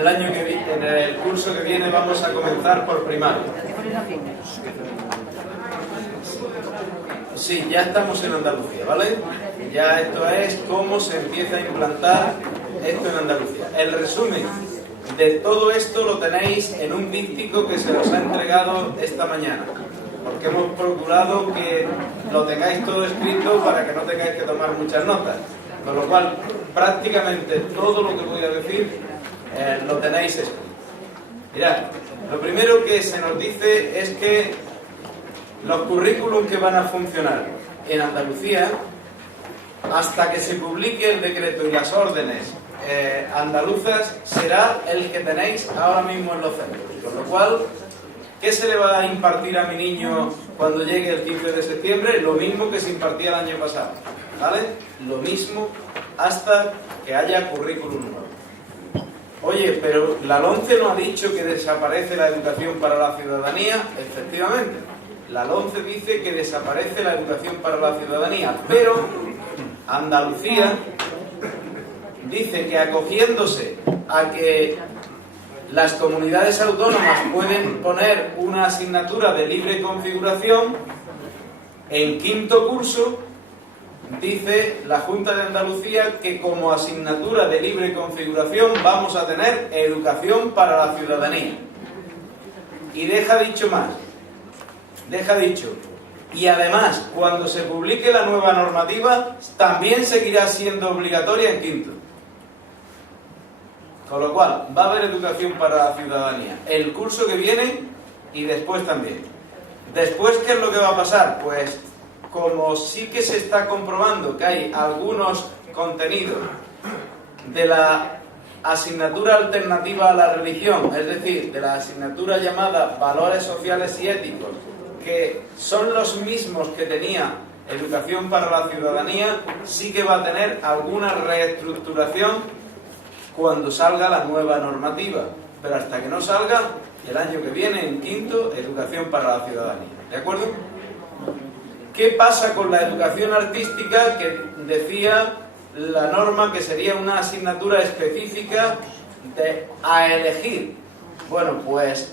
el año que viene, en el curso que viene vamos a comenzar por primaria. Sí, ya estamos en Andalucía, ¿vale? Ya esto es cómo se empieza a implantar esto en Andalucía. El resumen de todo esto lo tenéis en un díptico que se os ha entregado esta mañana, porque hemos procurado que lo tengáis todo escrito para que no tengáis que tomar muchas notas, con lo cual prácticamente todo lo que voy a decir lo tenéis escrito. Mirad, lo primero que se nos dice es que los currículums que van a funcionar en Andalucía, hasta que se publique el decreto y las órdenes andaluzas, será el que tenéis ahora mismo en los centros. Con lo cual, ¿qué se le va a impartir a mi niño cuando llegue el 15 de septiembre? Lo mismo que se impartía el año pasado, ¿vale? Lo mismo hasta que haya currículum nuevo. Oye, pero la LOMCE no ha dicho que desaparece la educación para la ciudadanía. Efectivamente, la LOMCE dice que desaparece la educación para la ciudadanía, pero Andalucía dice que acogiéndose a que las comunidades autónomas pueden poner una asignatura de libre configuración, en quinto curso dice la Junta de Andalucía que como asignatura de libre configuración vamos a tener educación para la ciudadanía. Y deja dicho más, deja dicho, y además cuando se publique la nueva normativa también seguirá siendo obligatoria en quinto. Con lo cual, va a haber educación para la ciudadanía el curso que viene y después también. Después, ¿qué es lo que va a pasar? Pues, como sí que se está comprobando que hay algunos contenidos de la asignatura alternativa a la religión, es decir, de la asignatura llamada Valores Sociales y Éticos, que son los mismos que tenía Educación para la Ciudadanía, sí que va a tener alguna reestructuración cuando salga la nueva normativa, pero hasta que no salga, el año que viene, en quinto, Educación para la Ciudadanía. ¿De acuerdo? ¿Qué pasa con la educación artística, que decía la norma que sería una asignatura específica a elegir? Bueno, pues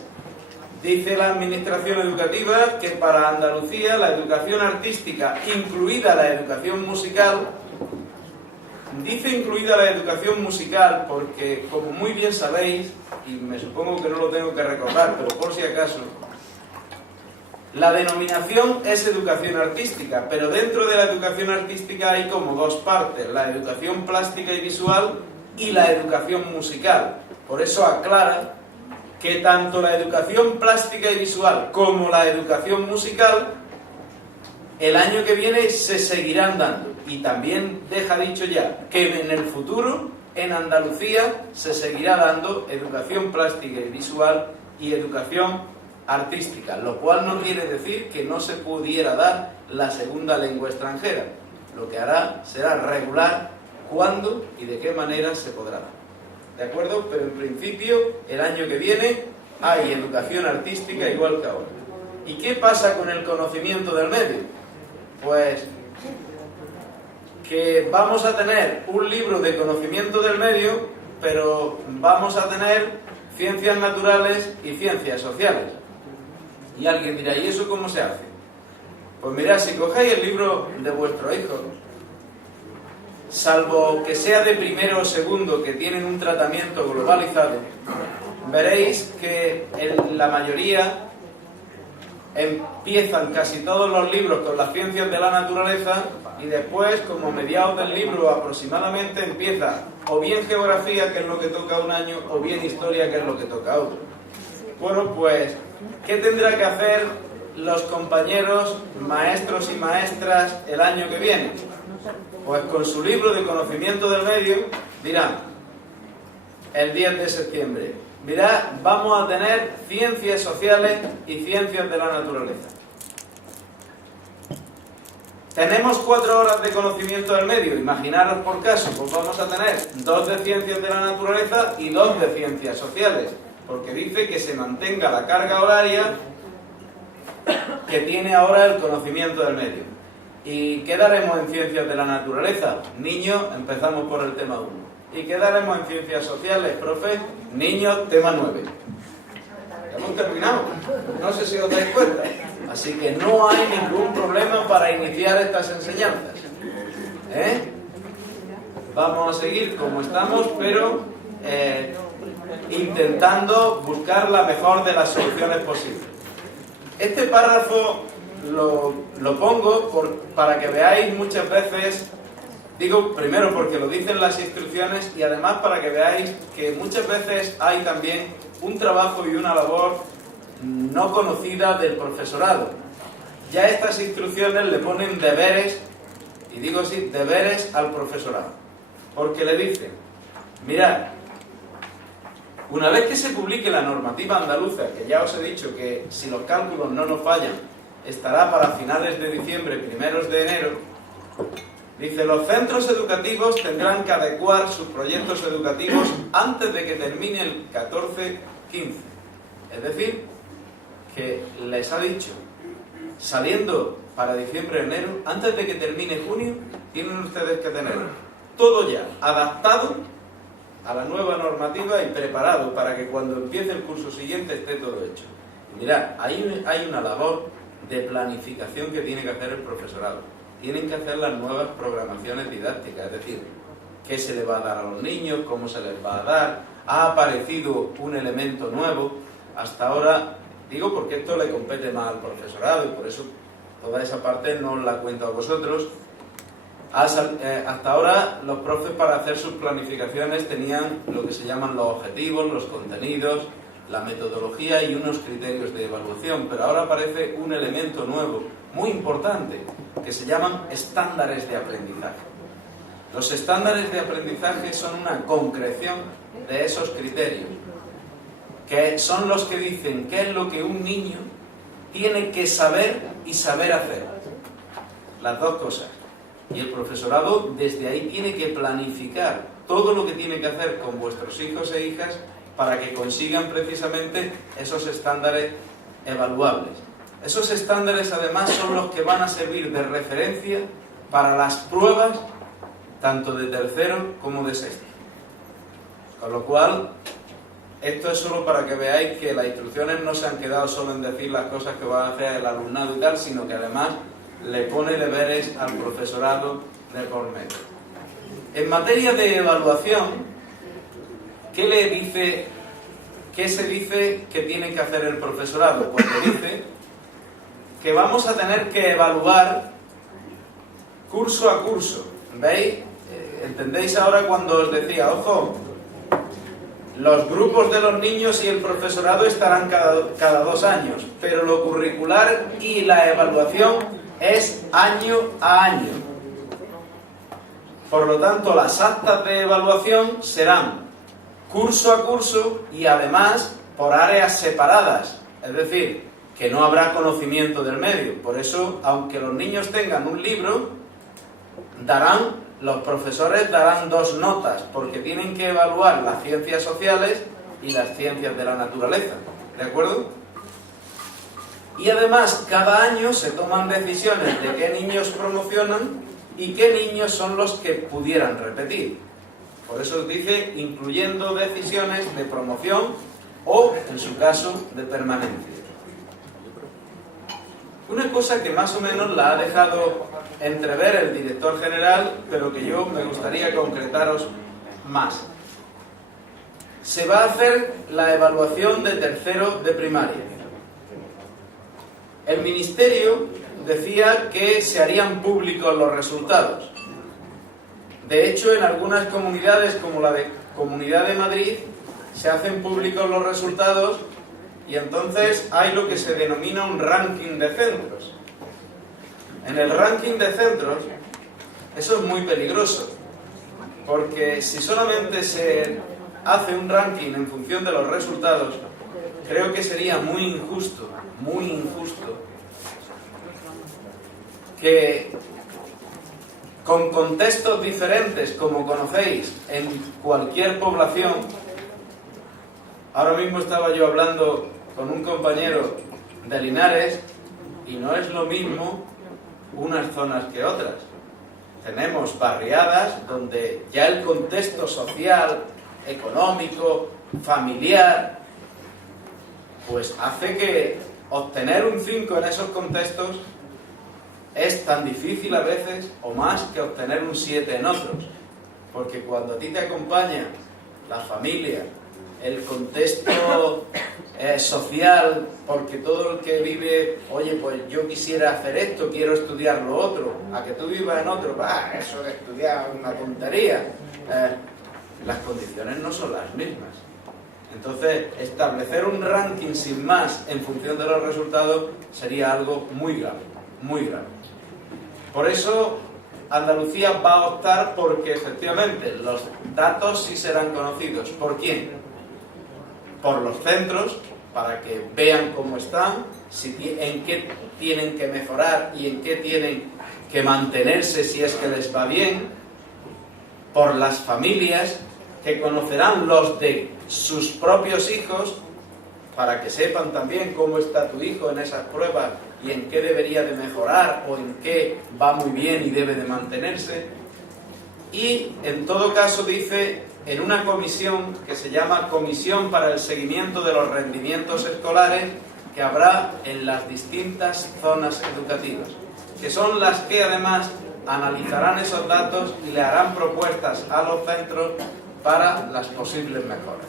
dice la Administración Educativa que para Andalucía la educación artística, incluida la educación musical, dice incluida la educación musical porque, como muy bien sabéis, y me supongo que no lo tengo que recordar, pero por si acaso, la denominación es educación artística, pero dentro de la educación artística hay como dos partes, la educación plástica y visual y la educación musical. Por eso aclara que tanto la educación plástica y visual como la educación musical el año que viene se seguirán dando. Y también deja dicho ya que en el futuro en Andalucía se seguirá dando educación plástica y visual y educación artística, lo cual no quiere decir que no se pudiera dar la segunda lengua extranjera. Lo que hará será regular cuándo y de qué manera se podrá dar. ¿De acuerdo? Pero en principio el año que viene hay educación artística igual que ahora. ¿Y qué pasa con el conocimiento del medio? Pues que vamos a tener un libro de conocimiento del medio, pero vamos a tener ciencias naturales y ciencias sociales. Y alguien dirá, ¿y eso cómo se hace? Pues mirad, si cogéis el libro de vuestro hijo, salvo que sea de primero o segundo, que tienen un tratamiento globalizado, veréis que en la mayoría empiezan casi todos los libros con las ciencias de la naturaleza y después, como mediados del libro aproximadamente, empieza o bien geografía, que es lo que toca un año, o bien historia, que es lo que toca otro. Bueno, pues, ¿qué tendrá que hacer los compañeros, maestros y maestras el año que viene? Pues con su libro de conocimiento del medio dirán, el 10 de septiembre, mirad, vamos a tener ciencias sociales y ciencias de la naturaleza. Tenemos 4 horas de conocimiento del medio, imaginaros por caso, pues vamos a tener 2 de ciencias de la naturaleza y 2 de ciencias sociales, porque dice que se mantenga la carga horaria que tiene ahora el conocimiento del medio. ¿Y qué daremos en ciencias de la naturaleza? Niños, empezamos por el tema 1. ¿Y qué daremos en ciencias sociales, profe? Niños, tema 9. Hemos terminado. No sé si os dais cuenta. Así que no hay ningún problema para iniciar estas enseñanzas. Vamos a seguir como estamos, pero intentando buscar la mejor de las soluciones posibles. Este párrafo lo pongo para que veáis muchas veces, digo primero porque lo dicen las instrucciones y además para que veáis que muchas veces hay también un trabajo y una labor no conocida del profesorado. Ya estas instrucciones le ponen deberes, y digo así, deberes al profesorado, porque le dicen, mirad, una vez que se publique la normativa andaluza, que ya os he dicho que si los cálculos no nos fallan, estará para finales de diciembre, primeros de enero, dice, los centros educativos tendrán que adecuar sus proyectos educativos antes de que termine el 14-15. Es decir, que les ha dicho, saliendo para diciembre-enero, antes de que termine junio, tienen ustedes que tener todo ya adaptado a la nueva normativa y preparado para que cuando empiece el curso siguiente esté todo hecho. Y mirad, hay una labor de planificación que tiene que hacer el profesorado. Tienen que hacer las nuevas programaciones didácticas, es decir, qué se le va a dar a los niños, cómo se les va a dar, ha aparecido un elemento nuevo, hasta ahora, digo porque esto le compete más al profesorado y por eso toda esa parte no os la cuento a vosotros. Hasta ahora los profes para hacer sus planificaciones tenían lo que se llaman los objetivos, los contenidos, la metodología y unos criterios de evaluación, pero ahora aparece un elemento nuevo, muy importante, que se llaman estándares de aprendizaje. Los estándares de aprendizaje son una concreción de esos criterios, que son los que dicen qué es lo que un niño tiene que saber y saber hacer. Las dos cosas. Y el profesorado desde ahí tiene que planificar todo lo que tiene que hacer con vuestros hijos e hijas para que consigan precisamente esos estándares evaluables. Esos estándares además son los que van a servir de referencia para las pruebas tanto de tercero como de sexto. Con lo cual, esto es solo para que veáis que las instrucciones no se han quedado solo en decir las cosas que va a hacer el alumnado y tal, sino que además le pone deberes al profesorado de por medio. En materia de evaluación, ¿qué se dice que tiene que hacer el profesorado? Pues le dice que vamos a tener que evaluar curso a curso. ¿Veis? ¿Entendéis ahora cuando os decía, ojo, los grupos de los niños y el profesorado estarán cada 2 años, pero lo curricular y la evaluación es año a año? Por lo tanto, las actas de evaluación serán curso a curso y además por áreas separadas, es decir, que no habrá conocimiento del medio. Por eso, aunque los niños tengan un libro, los profesores darán 2 notas, porque tienen que evaluar las ciencias sociales y las ciencias de la naturaleza. ¿De acuerdo? Y además, cada año se toman decisiones de qué niños promocionan y qué niños son los que pudieran repetir. Por eso os dice, incluyendo decisiones de promoción o, en su caso, de permanencia. Una cosa que más o menos la ha dejado entrever el director general, pero que yo me gustaría concretaros más. Se va a hacer la evaluación de tercero de primaria. El Ministerio decía que se harían públicos los resultados. De hecho, en algunas comunidades, como la Comunidad de Madrid, se hacen públicos los resultados y entonces hay lo que se denomina un ranking de centros. En el ranking de centros, eso es muy peligroso, porque si solamente se hace un ranking en función de los resultados, creo que sería muy injusto, que con contextos diferentes, como conocéis, en cualquier población. Ahora mismo estaba yo hablando con un compañero de Linares y no es lo mismo unas zonas que otras. tenemos barriadas donde ya el contexto social, económico, familiar, pues hace que obtener un 5 en esos contextos es tan difícil a veces o más que obtener un 7 en otros. Porque cuando a ti te acompaña la familia, el contexto social, porque todo el que vive, oye, pues yo quisiera hacer esto, quiero estudiar lo otro, a que tú vivas en otro, eso de estudiar es una tontería. Las condiciones no son las mismas. Entonces, establecer un ranking sin más en función de los resultados sería algo muy grave, muy grave. Por eso, Andalucía va a optar porque efectivamente los datos sí serán conocidos. ¿Por quién? Por los centros, para que vean cómo están, en qué tienen que mejorar y en qué tienen que mantenerse si es que les va bien. Por las familias, que conocerán los de sus propios hijos, para que sepan también cómo está tu hijo en esas pruebas y en qué debería de mejorar o en qué va muy bien y debe de mantenerse. Y en todo caso dice, en una comisión que se llama Comisión para el Seguimiento de los Rendimientos Escolares, que habrá en las distintas zonas educativas, que son las que además analizarán esos datos y le harán propuestas a los centros para las posibles mejoras.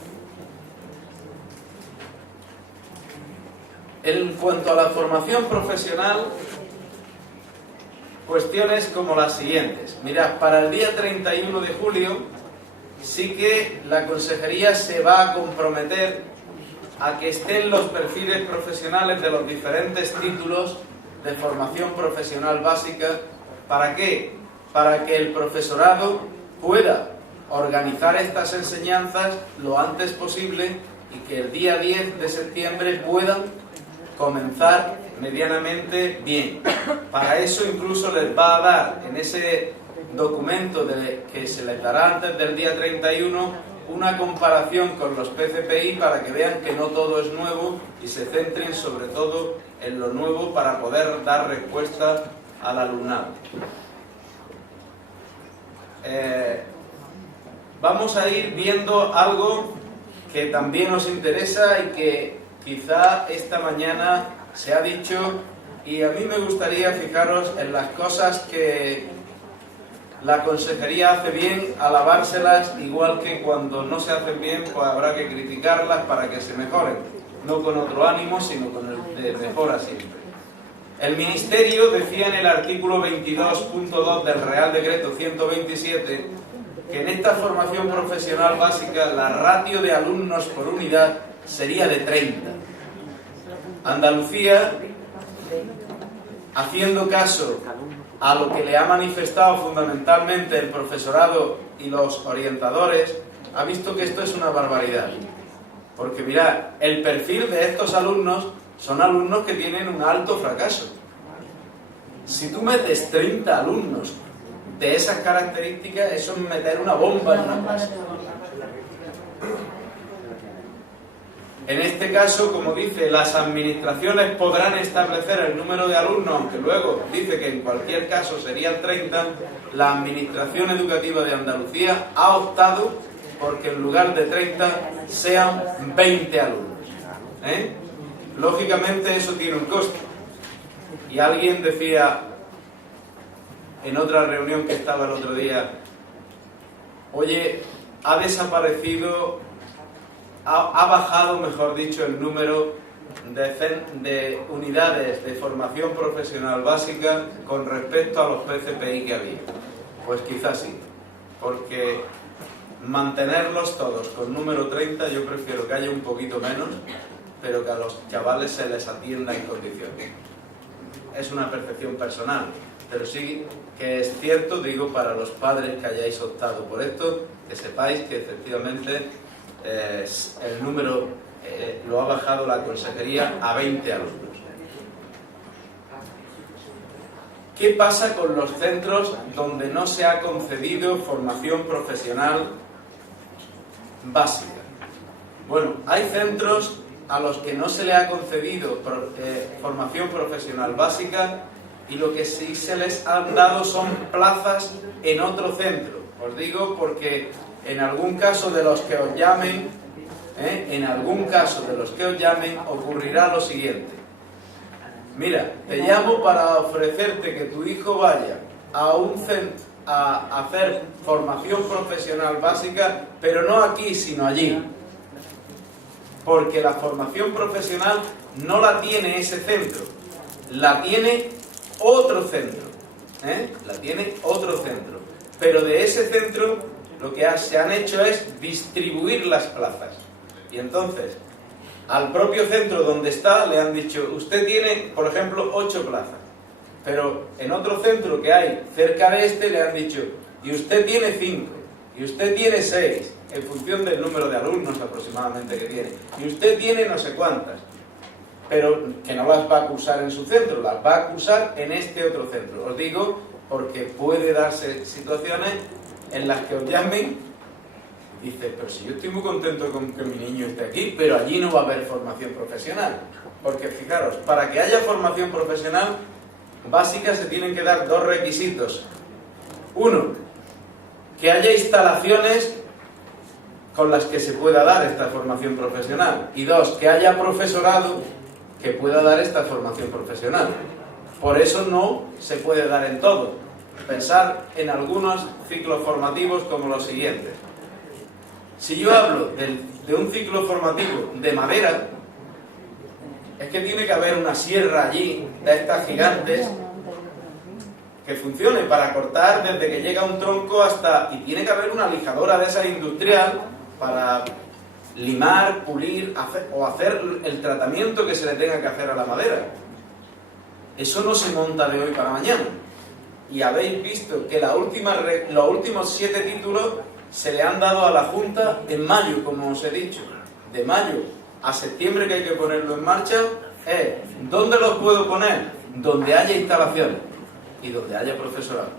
En cuanto a la formación profesional, cuestiones como las siguientes. Mirad, para el día 31 de julio sí que la consejería se va a comprometer a que estén los perfiles profesionales de los diferentes títulos de formación profesional básica. ¿Para qué? Para que el profesorado pueda organizar estas enseñanzas lo antes posible y que el día 10 de septiembre puedan comenzar medianamente bien. Para eso incluso les va a dar en ese documento que se les dará antes del día 31 una comparación con los PCPI para que vean que no todo es nuevo y se centren sobre todo en lo nuevo para poder dar respuesta al alumnado. Vamos a ir viendo algo que también os interesa y que quizá esta mañana se ha dicho, y a mí me gustaría fijaros en las cosas que la consejería hace bien, alabárselas, igual que cuando no se hacen bien, pues habrá que criticarlas para que se mejoren, no con otro ánimo, sino con el de mejora siempre. El Ministerio decía en el artículo 22.2 del Real Decreto 127 que en esta formación profesional básica la ratio de alumnos por unidad sería de 30. Andalucía, haciendo caso a lo que le ha manifestado fundamentalmente el profesorado y los orientadores, ha visto que esto es una barbaridad. Porque mirad, el perfil de estos alumnos son alumnos que tienen un alto fracaso. Si tú metes 30 alumnos de esas características, eso es meter una bomba en una clase. En este caso, como dice, las administraciones podrán establecer el número de alumnos, aunque luego dice que en cualquier caso serían 30, la Administración Educativa de Andalucía ha optado porque en lugar de 30 sean 20 alumnos. Lógicamente eso tiene un coste. Y alguien decía en otra reunión que estaba el otro día, oye, ha desaparecido, ha bajado, mejor dicho, el número de unidades de formación profesional básica con respecto a los PCPI que había. Pues quizás sí, porque mantenerlos todos con número 30 yo prefiero que haya un poquito menos, pero que a los chavales se les atienda en condiciones. Es una percepción personal, pero sí que es cierto, digo, para los padres que hayáis optado por esto, que sepáis que efectivamente el número lo ha bajado la consejería a 20 alumnos. ¿Qué pasa con los centros donde no se ha concedido formación profesional básica? Bueno, hay centros a los que no se le ha concedido formación profesional básica y lo que sí se les han dado son plazas en otro centro. Os digo porque en algún caso de los que os llamen, ocurrirá lo siguiente. Mira, te llamo para ofrecerte que tu hijo vaya a un centro a hacer formación profesional básica, pero no aquí, sino allí. Porque la formación profesional no la tiene ese centro, la tiene otro centro. La tiene otro centro. Pero de ese centro lo que se han hecho es distribuir las plazas. Y entonces, al propio centro donde está le han dicho, usted tiene, por ejemplo, 8 plazas. Pero en otro centro que hay cerca de este le han dicho, y usted tiene 5, y usted tiene 6, en función del número de alumnos aproximadamente que tiene, y usted tiene no sé cuántas, pero que no las va a cursar en su centro, las va a cursar en este otro centro. Os digo porque puede darse situaciones en las que os llamen y dices, pero si yo estoy muy contento con que mi niño esté aquí, pero allí no va a haber formación profesional. Porque fijaros, para que haya formación profesional básica se tienen que dar 2 requisitos. Uno, que haya instalaciones con las que se pueda dar esta formación profesional. Y 2, que haya profesorado que pueda dar esta formación profesional. Por eso no se puede dar en todo. Pensar en algunos ciclos formativos como los siguientes. Si yo hablo de un ciclo formativo de madera, es que tiene que haber una sierra allí, de estas gigantes, que funcione para cortar desde que llega un tronco hasta... Y tiene que haber una lijadora de esa industrial para limar, pulir o hacer el tratamiento que se le tenga que hacer a la madera. Eso no se monta de hoy para mañana. Y habéis visto que los últimos 7 títulos se le han dado a la Junta en mayo, como os he dicho. De mayo a septiembre, que hay que ponerlo en marcha, ¿dónde los puedo poner? Donde haya instalaciones y donde haya profesorado.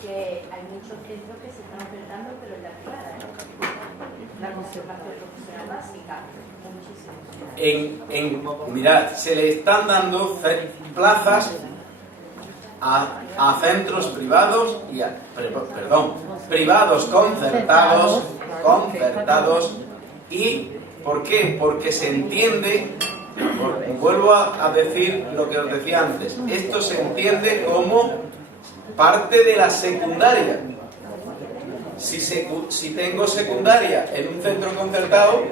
Que hay muchos centros que se están ofertando, pero en la privada, la conservación profesional básica, muchísimo. Mirad, se le están dando plazas a centros privados y privados concertados y ¿por qué? Porque se entiende, vuelvo a decir lo que os decía antes, esto se entiende como parte de la secundaria. Si tengo secundaria en un centro concertado,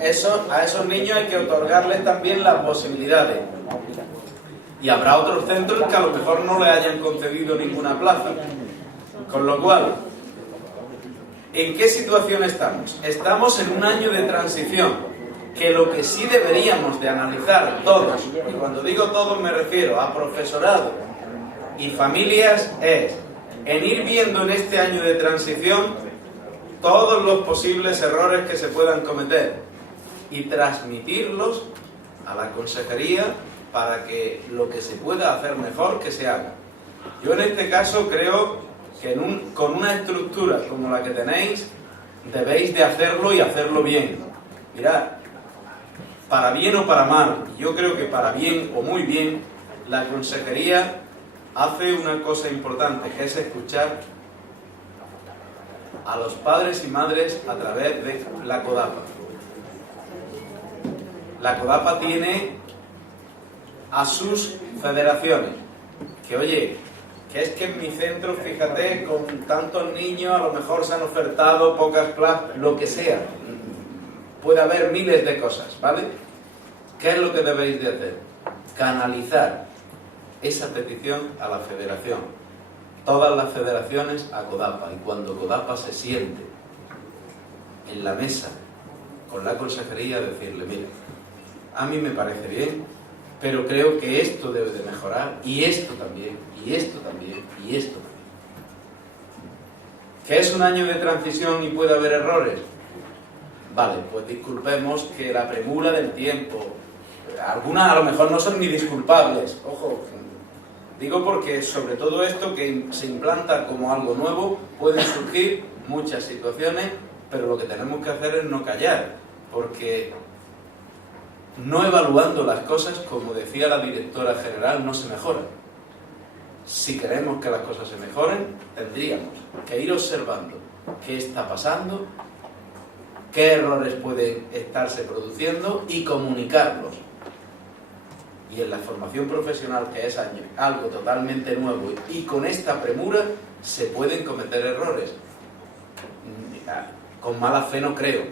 a esos niños hay que otorgarles también las posibilidades. Y habrá otros centros que a lo mejor no le hayan concedido ninguna plaza. Con lo cual, ¿en qué situación estamos? Estamos en un año de transición, que lo que sí deberíamos de analizar todos, y cuando digo todos me refiero a profesorado y familias, es en ir viendo en este año de transición todos los posibles errores que se puedan cometer y transmitirlos a la consejería para que lo que se pueda hacer mejor que se haga. Yo en este caso creo que con una estructura como la que tenéis debéis de hacerlo y hacerlo bien. Mirad, para bien o para mal, yo creo que para bien o muy bien, la consejería hace una cosa importante, que es escuchar a los padres y madres a través de la CODAPA. La CODAPA tiene a sus federaciones, que oye, que es que en mi centro, fíjate, con tantos niños a lo mejor se han ofertado pocas plazas, lo que sea, puede haber miles de cosas, ¿vale? ¿Qué es lo que debéis de hacer? Canalizar esa petición a la federación, todas las federaciones a CODAPA, y cuando CODAPA se siente en la mesa con la consejería, decirle, mira, a mí me parece bien, pero creo que esto debe de mejorar, y esto también, y esto también, y esto también. ¿Que es un año de transición y puede haber errores? Vale, pues disculpemos que la premura del tiempo, algunas a lo mejor no son ni disculpables, ojo, digo porque sobre todo esto que se implanta como algo nuevo, pueden surgir muchas situaciones, pero lo que tenemos que hacer es no callar, porque no evaluando las cosas, como decía la directora general, no se mejora. si queremos que las cosas se mejoren, tendríamos que ir observando qué está pasando, qué errores pueden estarse produciendo y comunicarlos. Y en la formación profesional, que es algo totalmente nuevo, y con esta premura se pueden cometer errores. Con mala fe no creo.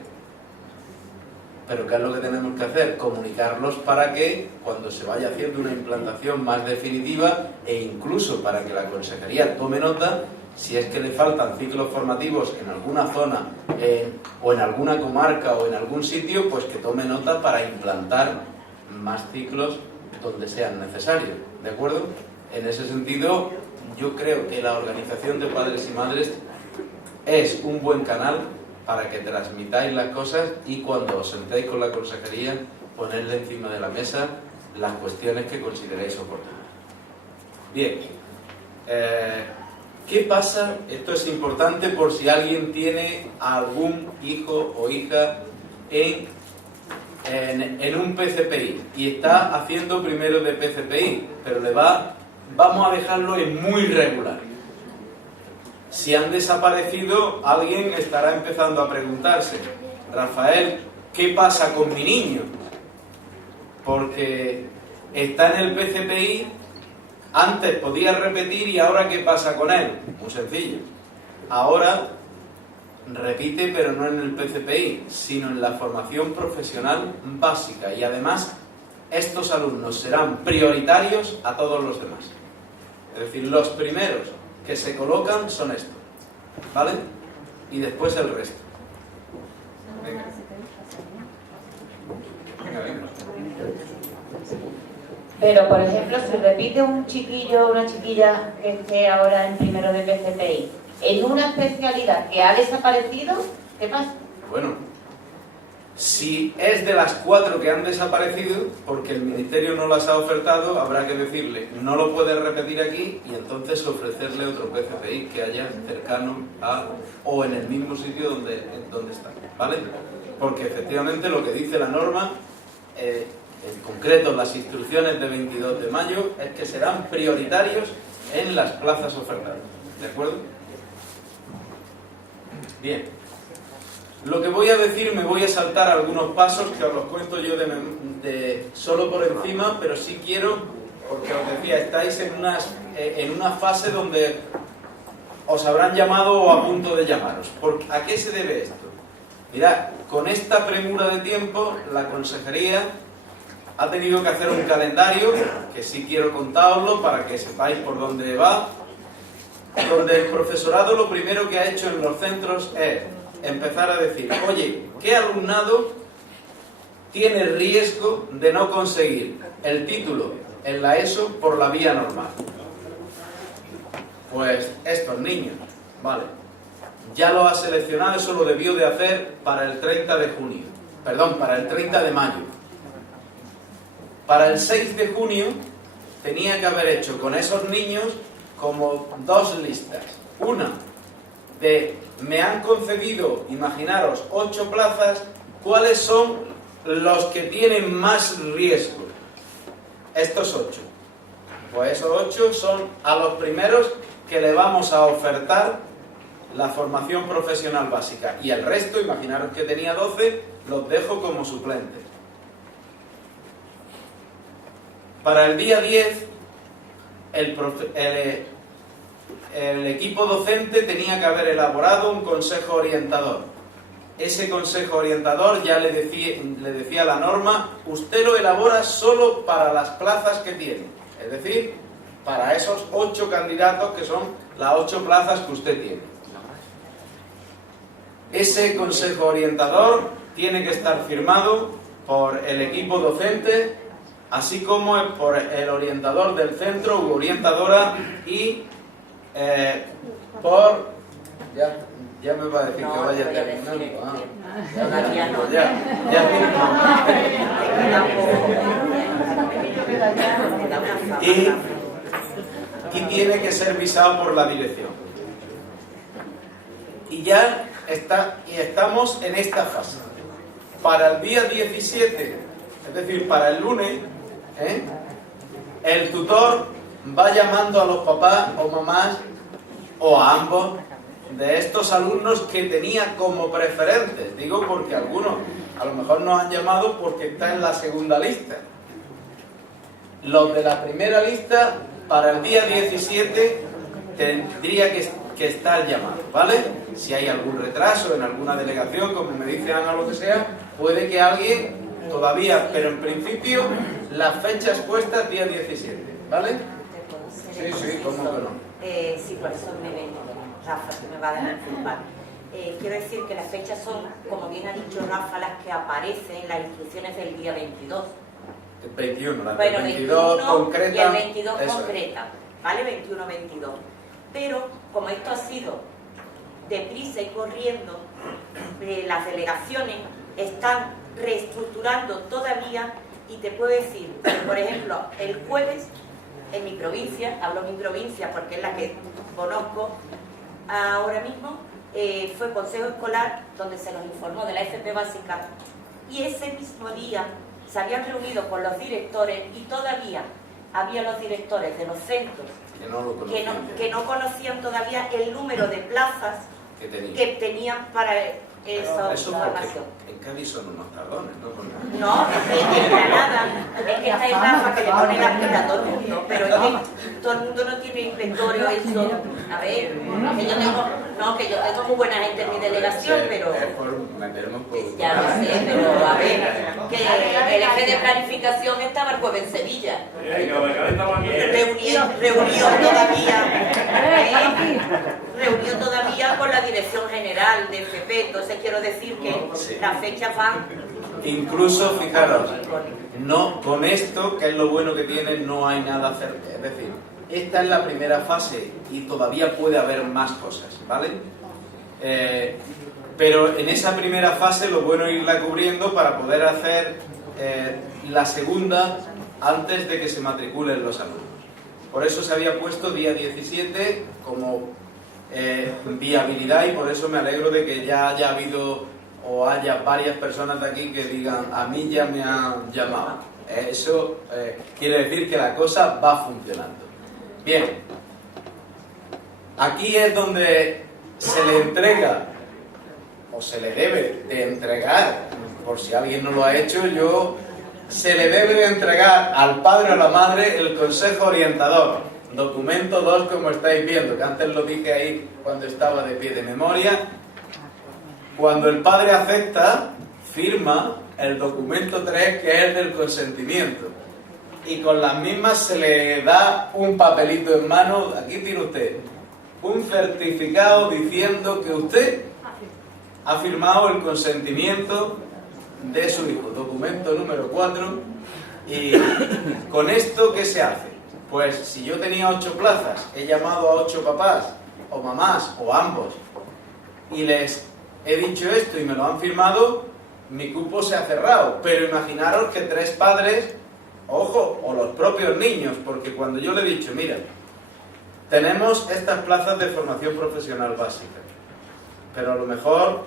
Pero ¿qué es lo que tenemos que hacer? Comunicarlos para que cuando se vaya haciendo una implantación más definitiva, e incluso para que la consejería tome nota, si es que le faltan ciclos formativos en alguna zona o en alguna comarca o en algún sitio, pues que tome nota para implantar más ciclos donde sean necesarios, ¿de acuerdo? En ese sentido, yo creo que la organización de padres y madres es un buen canal para que transmitáis las cosas y cuando os sentéis con la consejería, ponerle encima de la mesa las cuestiones que consideréis oportunas. Bien, ¿qué pasa? Esto es importante por si alguien tiene algún hijo o hija en un PCPI y está haciendo primero de PCPI, pero vamos a dejarlo en muy regular. Si han desaparecido, alguien estará empezando a preguntarse: Rafael, ¿qué pasa con mi niño? Porque está en el PCPI, antes podía repetir y ahora ¿qué pasa con él? Muy sencillo. Ahora repite, pero no en el PCPI, sino en la formación profesional básica. Y además, estos alumnos serán prioritarios a todos los demás. Es decir, los primeros que se colocan son estos, ¿vale? Y después el resto. Venga. Venga. Pero, por ejemplo, si repite un chiquillo o una chiquilla que esté ahora en primero de PCPI, en una especialidad que ha desaparecido, ¿qué pasa? Bueno, si es de las 4 que han desaparecido, porque el Ministerio no las ha ofertado, habrá que decirle, no lo puedes repetir aquí, y entonces ofrecerle otro PCPI que haya cercano a, o en el mismo sitio donde está, ¿vale? Porque efectivamente lo que dice la norma, en concreto las instrucciones de 22 de mayo, es que serán prioritarios en las plazas ofertadas, ¿de acuerdo? Bien. Lo que voy a decir, me voy a saltar algunos pasos que os los cuento yo solo por encima, pero sí quiero, porque os decía, estáis en una fase donde os habrán llamado o a punto de llamaros. ¿A qué se debe esto? Mirad, con esta premura de tiempo, la consejería ha tenido que hacer un calendario, que sí quiero contaoslo para que sepáis por dónde va, donde el profesorado lo primero que ha hecho en los centros es empezar a decir, oye, ¿qué alumnado tiene riesgo de no conseguir el título en la ESO por la vía normal? Pues estos niños, vale. Ya lo ha seleccionado, eso lo debió de hacer para el 30 de junio. Perdón, para el 30 de mayo. Para el 6 de junio tenía que haber hecho con esos niños como 2 listas. Una de me han concedido, imaginaros, 8 plazas, ¿cuáles son los que tienen más riesgo? Estos 8. Pues esos 8 son a los primeros que le vamos a ofertar la formación profesional básica. Y el resto, imaginaros que tenía 12, los dejo como suplentes. Para el día 10, el equipo docente tenía que haber elaborado un consejo orientador. Ese consejo orientador, ya le decía la norma, usted lo elabora solo para las plazas que tiene. Es decir, para esos 8 candidatos que son las 8 plazas que usted tiene. Ese consejo orientador tiene que estar firmado por el equipo docente, así como por el orientador del centro u orientadora y por... Ya me va a decir que vaya terminando. Y tiene que ser visado por la dirección. Y ya estamos en esta fase. Para el día 17, es decir, para el lunes, el tutor va llamando a los papás o mamás o a ambos de estos alumnos que tenía como preferentes. Digo porque algunos a lo mejor nos han llamado porque está en la segunda lista. Los de la primera lista, para el día 17, tendría que estar llamados, ¿vale? Si hay algún retraso en alguna delegación, como me dice Ana o lo que sea, puede que alguien todavía, pero en principio la fecha expuesta es día 17, ¿vale? Sí, sí, ¿cómo que no? Sí, por eso me ven, Rafa, que me va a dejar culpar. Quiero decir que las fechas son, como bien ha dicho Rafa, las que aparecen en las instrucciones del día 22. El 21, la Bueno, 22 concreta. Y el 22 eso concreta, ¿vale? 21-22. Pero, como esto ha sido deprisa y corriendo, las delegaciones están reestructurando todavía, y te puedo decir, por ejemplo, el jueves en mi provincia, hablo mi provincia porque es la que conozco ahora mismo, fue consejo escolar donde se nos informó de la FP básica, y ese mismo día se habían reunido con los directores y todavía había los directores de los centros que no conocían todavía el número de plazas que tenían para esa formación. En Cádiz son unos cabrones, ¿no? No, es que en Granada, es que está en Rafa que le pone la pita a todo el mundo, pero es que todo el mundo no tiene inventorio eso. A ver, que yo tengo muy buena gente en mi delegación, pero... Ya lo sé, pero a ver, que el eje de planificación estaba el jueves en Sevilla. Reunión todavía con la Dirección General de FP, entonces quiero decir que las fechas van... Incluso, fijaros, no, con esto, que es lo bueno que tiene, no hay nada cerca. Es decir, esta es la primera fase y todavía puede haber más cosas, ¿vale? Pero en esa primera fase lo bueno es irla cubriendo para poder hacer la segunda antes de que se matriculen los alumnos. Por eso se había puesto día 17 como viabilidad, y por eso me alegro de que ya haya habido o haya varias personas de aquí que digan, a mí ya me han llamado. Eso quiere decir que la cosa va funcionando. Bien, aquí es donde se le entrega, o se le debe de entregar, por si alguien no lo ha hecho, se le debe de entregar al padre o a la madre el consejo orientador, documento 2, como estáis viendo, que antes lo dije ahí cuando estaba de pie de memoria. Cuando el padre acepta, firma el documento 3, que es del consentimiento, y con las mismas se le da un papelito en mano. Aquí tiene usted un certificado diciendo que usted ha firmado el consentimiento de su hijo, documento número 4. Y con esto, ¿qué se hace? Pues si yo tenía 8 plazas, he llamado a 8 papás o mamás o ambos y les he dicho esto y me lo han firmado, mi cupo se ha cerrado. Pero imaginaros que 3 padres, ojo, o los propios niños, porque cuando yo le he dicho, mira, tenemos estas plazas de formación profesional básica, pero a lo mejor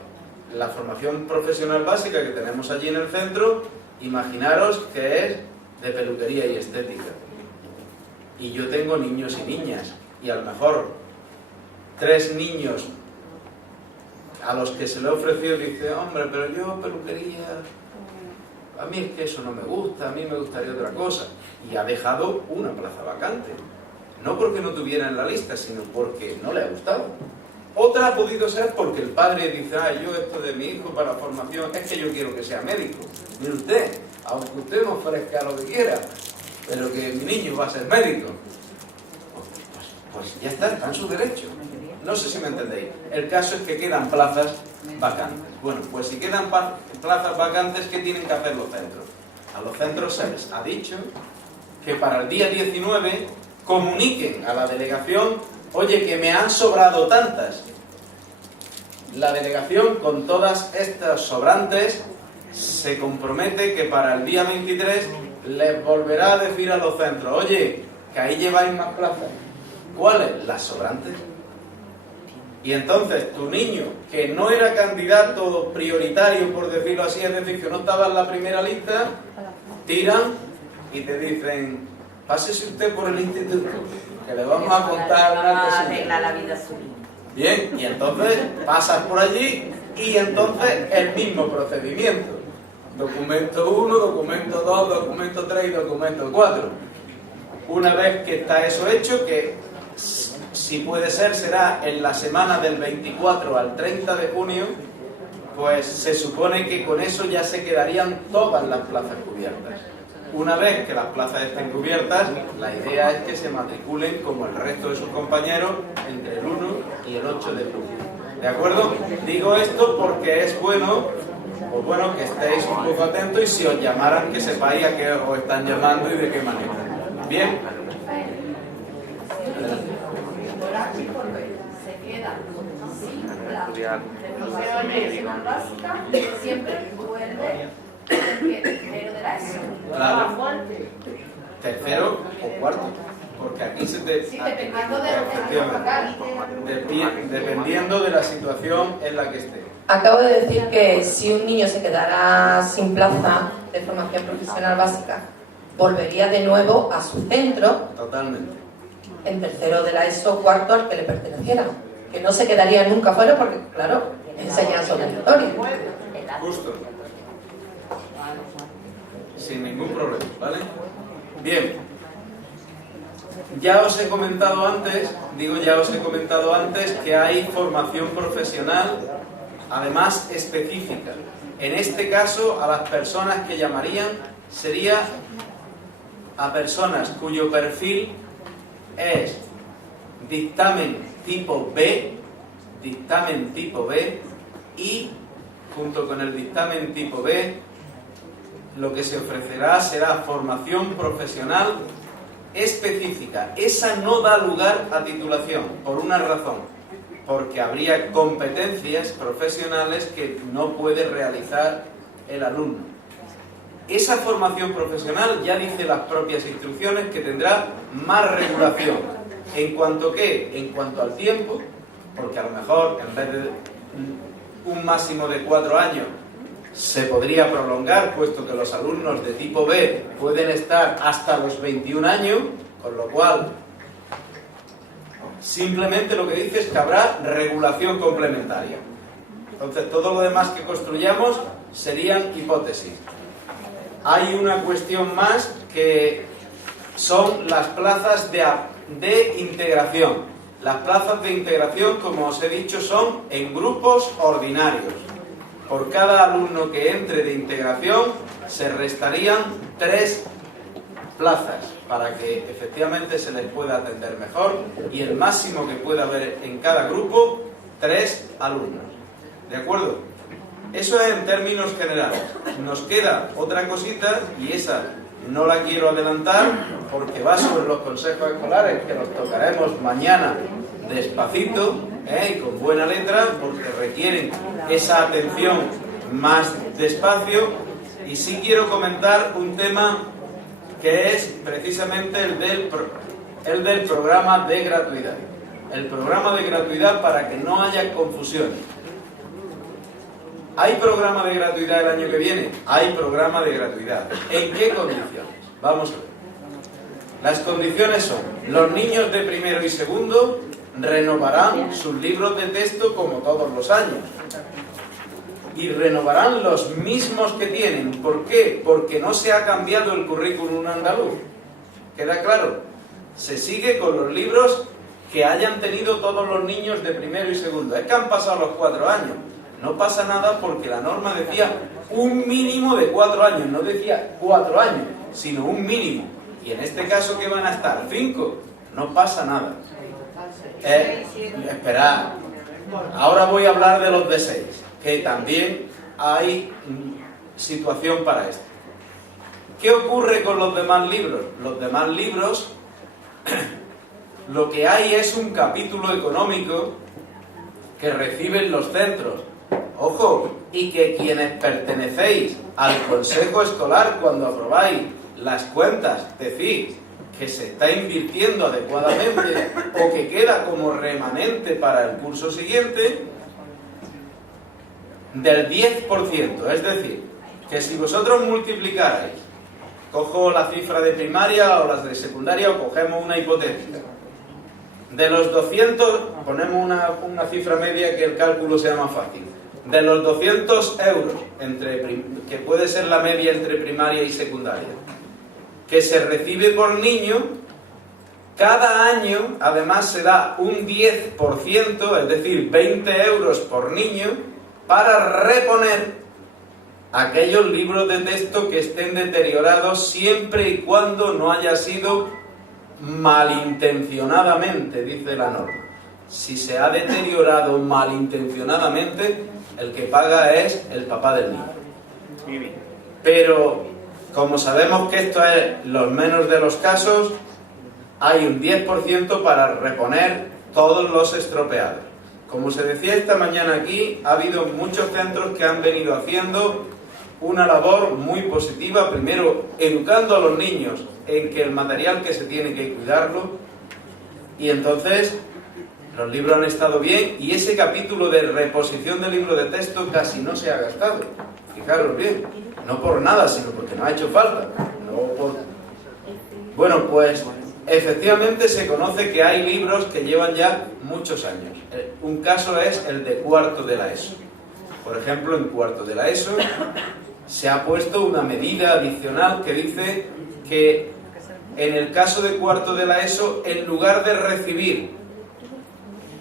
la formación profesional básica que tenemos allí en el centro, imaginaros que es de peluquería y estética, y yo tengo niños y niñas, y a lo mejor 3 niños a los que se le ha ofrecido dice, hombre, pero yo peluquería, a mí es que eso no me gusta, a mí me gustaría otra cosa, y ha dejado una plaza vacante, no porque no tuviera en la lista, sino porque no le ha gustado. Otra ha podido ser porque el padre dice, yo esto de mi hijo para formación, es que yo quiero que sea médico. Mire usted, aunque usted me ofrezca lo que quiera, pero que mi niño va a ser médico, pues ya está en su derecho. No sé si me entendéis. El caso es que quedan plazas vacantes. Bueno, pues si quedan plazas vacantes, ¿qué tienen que hacer los centros? A los centros se les ha dicho que para el día 19 comuniquen a la delegación, oye, que me han sobrado tantas. La delegación, con todas estas sobrantes, se compromete que para el día 23 les volverá a decir a los centros, oye, que ahí lleváis más plazas. ¿Cuáles? Las sobrantes. Y entonces tu niño, que no era candidato prioritario, por decirlo así, es decir, que no estaba en la primera lista, tiran y te dicen, Pásese usted por el instituto, que le vamos a contar una Vamos a cosilla. arreglar la vida suya. Bien, y entonces pasas por allí y entonces el mismo procedimiento. Documento 1, documento 2, documento 3 y documento 4. Una vez que está eso hecho, que si puede ser será en la semana del 24 al 30 de junio, pues se supone que con eso ya se quedarían todas las plazas cubiertas. Una vez que las plazas estén cubiertas, la idea es que se matriculen como el resto de sus compañeros entre el 1 y el 8 de julio. ¿De acuerdo? Digo esto porque es bueno, pues bueno, que estéis un poco atentos y si os llamaran que sepáis a qué os están llamando y de qué manera. ¿Bien? Se queda sin plaza de educación básica, siempre vuelve el primero de la ESO. Claro. Tercero o cuarto. Porque aquí se te... Sí, dependiendo de lo que efectivamente. Dependiendo de la situación en la que esté. Acabo de decir que si un niño se quedara sin plaza de formación profesional básica, volvería de nuevo a su centro Totalmente. en tercero de la ESO, cuarto al que le perteneciera. Que no se quedaría nunca fuera porque, claro, enseñanza obligatoria. Justo. Sin ningún problema, ¿vale? Bien. Ya os he comentado antes, que hay formación profesional, además específica. En este caso, a las personas que llamarían sería a personas cuyo perfil es dictamen tipo B, y junto con el dictamen tipo B, lo que se ofrecerá será formación profesional específica. Esa no da lugar a titulación, por una razón, porque habría competencias profesionales que no puede realizar el alumno. Esa formación profesional ya dice las propias instrucciones que tendrá más regulación. ¿En cuanto qué? En cuanto al tiempo, porque a lo mejor en vez de un máximo de 4 años se podría prolongar, puesto que los alumnos de tipo B pueden estar hasta los 21 años, con lo cual simplemente lo que dice es que habrá regulación complementaria. Entonces todo lo demás que construyamos serían hipótesis. Hay una cuestión más que son las plazas de integración. Las plazas de integración, como os he dicho, son en grupos ordinarios. Por cada alumno que entre de integración se restarían 3 plazas para que efectivamente se les pueda atender mejor y el máximo que pueda haber en cada grupo 3 alumnos. ¿De acuerdo? Eso es en términos generales. Nos queda otra cosita y esa no la quiero adelantar porque va sobre los consejos escolares que los tocaremos mañana despacito y con buena letra porque requieren esa atención más despacio. Y sí quiero comentar un tema que es precisamente el del programa de gratuidad. El programa de gratuidad para que no haya confusiones. ¿Hay programa de gratuidad el año que viene? Hay programa de gratuidad. ¿En qué condiciones? Vamos a ver. Las condiciones son: los niños de primero y segundo renovarán sus libros de texto como todos los años. Y renovarán los mismos que tienen. ¿Por qué? Porque no se ha cambiado el currículum andaluz. ¿Queda claro? Se sigue con los libros que hayan tenido todos los niños de primero y segundo. Es que han pasado los 4 años. No pasa nada porque la norma decía un mínimo de 4 años. No decía 4 años, sino un mínimo. Y en este caso, ¿qué van a estar? 5. No pasa nada. Esperad. Ahora voy a hablar de los de 6, que también hay situación para esto. ¿Qué ocurre con los demás libros? Los demás libros, lo que hay es un capítulo económico que reciben los centros. Ojo, y que quienes pertenecéis al consejo escolar cuando aprobáis las cuentas decís que se está invirtiendo adecuadamente o que queda como remanente para el curso siguiente, del 10%. Es decir, que si vosotros multiplicarais Cojo la cifra de primaria o las de secundaria o cogemos una hipotética. De los 200, ponemos una cifra media que el cálculo sea más fácil. De los 200 euros, que puede ser la media entre primaria y secundaria, que se recibe por niño, cada año además se da un 10%, es decir, 20 euros por niño, para reponer aquellos libros de texto que estén deteriorados siempre y cuando no haya sido malintencionadamente, dice la norma. Si se ha deteriorado malintencionadamente, el que paga es el papá del niño. Pero, como sabemos que esto es los menos de los casos, hay un 10% para reponer todos los estropeados. Como se decía esta mañana aquí, ha habido muchos centros que han venido haciendo una labor muy positiva, primero educando a los niños en que el material que se tiene que cuidarlo, y entonces los libros han estado bien, y ese capítulo de reposición del libro de texto casi no se ha gastado. Fijaros bien, no por nada, sino porque no ha hecho falta. Bueno, pues efectivamente se conoce que hay libros que llevan ya muchos años. Un caso es el de cuarto de la ESO. Por ejemplo, en cuarto de la ESO se ha puesto una medida adicional que dice que en el caso de cuarto de la ESO, en lugar de recibir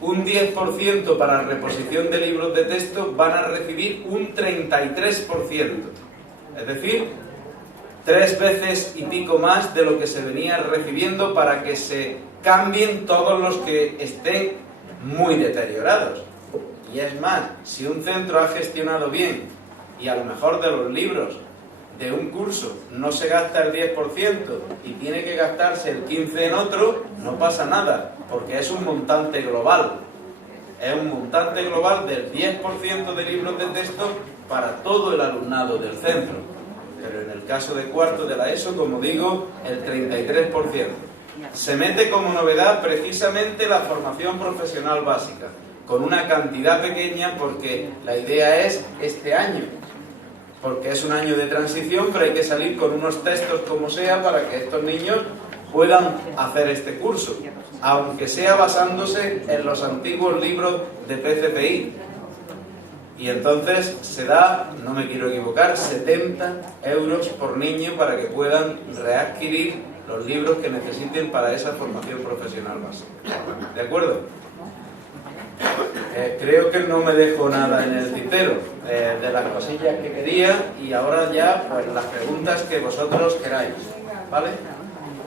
un 10% para reposición de libros de texto, van a recibir un 33%. Es decir, 3 veces y pico más de lo que se venía recibiendo para que se cambien todos los que estén muy deteriorados. Y es más, si un centro ha gestionado bien y a lo mejor de los libros de un curso no se gasta el 10% y tiene que gastarse el 15% en otro, no pasa nada, porque es un montante global. Es un montante global del 10% de libros de texto para todo el alumnado del centro. Pero en el caso de cuarto de la ESO, como digo, el 33%. Se mete como novedad precisamente la formación profesional básica, con una cantidad pequeña porque la idea es este año, porque es un año de transición, pero hay que salir con unos textos como sea para que estos niños puedan hacer este curso, aunque sea basándose en los antiguos libros de PCPI. Y entonces se da, no me quiero equivocar, 70 euros por niño para que puedan readquirir los libros que necesiten para esa formación profesional básica. ¿De acuerdo? Creo que no me dejo nada en el tintero de las cosillas que quería, y ahora ya pues las preguntas que vosotros queráis, ¿vale?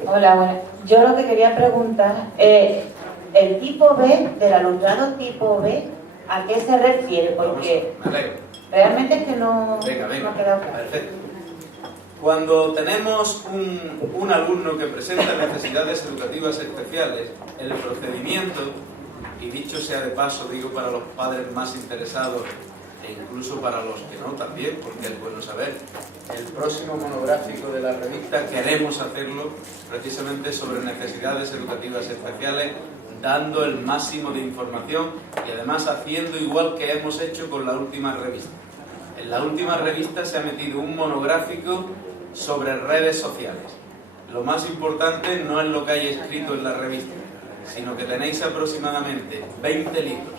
Hola, bueno, yo lo que quería preguntar, el tipo B, del alumnado tipo B, ¿a qué se refiere? Porque realmente es que no, venga, no ha quedado claro. Perfecto. Cuando tenemos un alumno que presenta necesidades educativas especiales, el procedimiento, y dicho sea de paso, digo para los padres más interesados e incluso para los que no también, porque es bueno saber, el próximo monográfico de la revista queremos hacerlo precisamente sobre necesidades educativas especiales, dando el máximo de información y además haciendo igual que hemos hecho con la última revista. En la última revista se ha metido un monográfico sobre redes sociales. Lo más importante no es lo que hay escrito en la revista, sino que tenéis aproximadamente 20 libros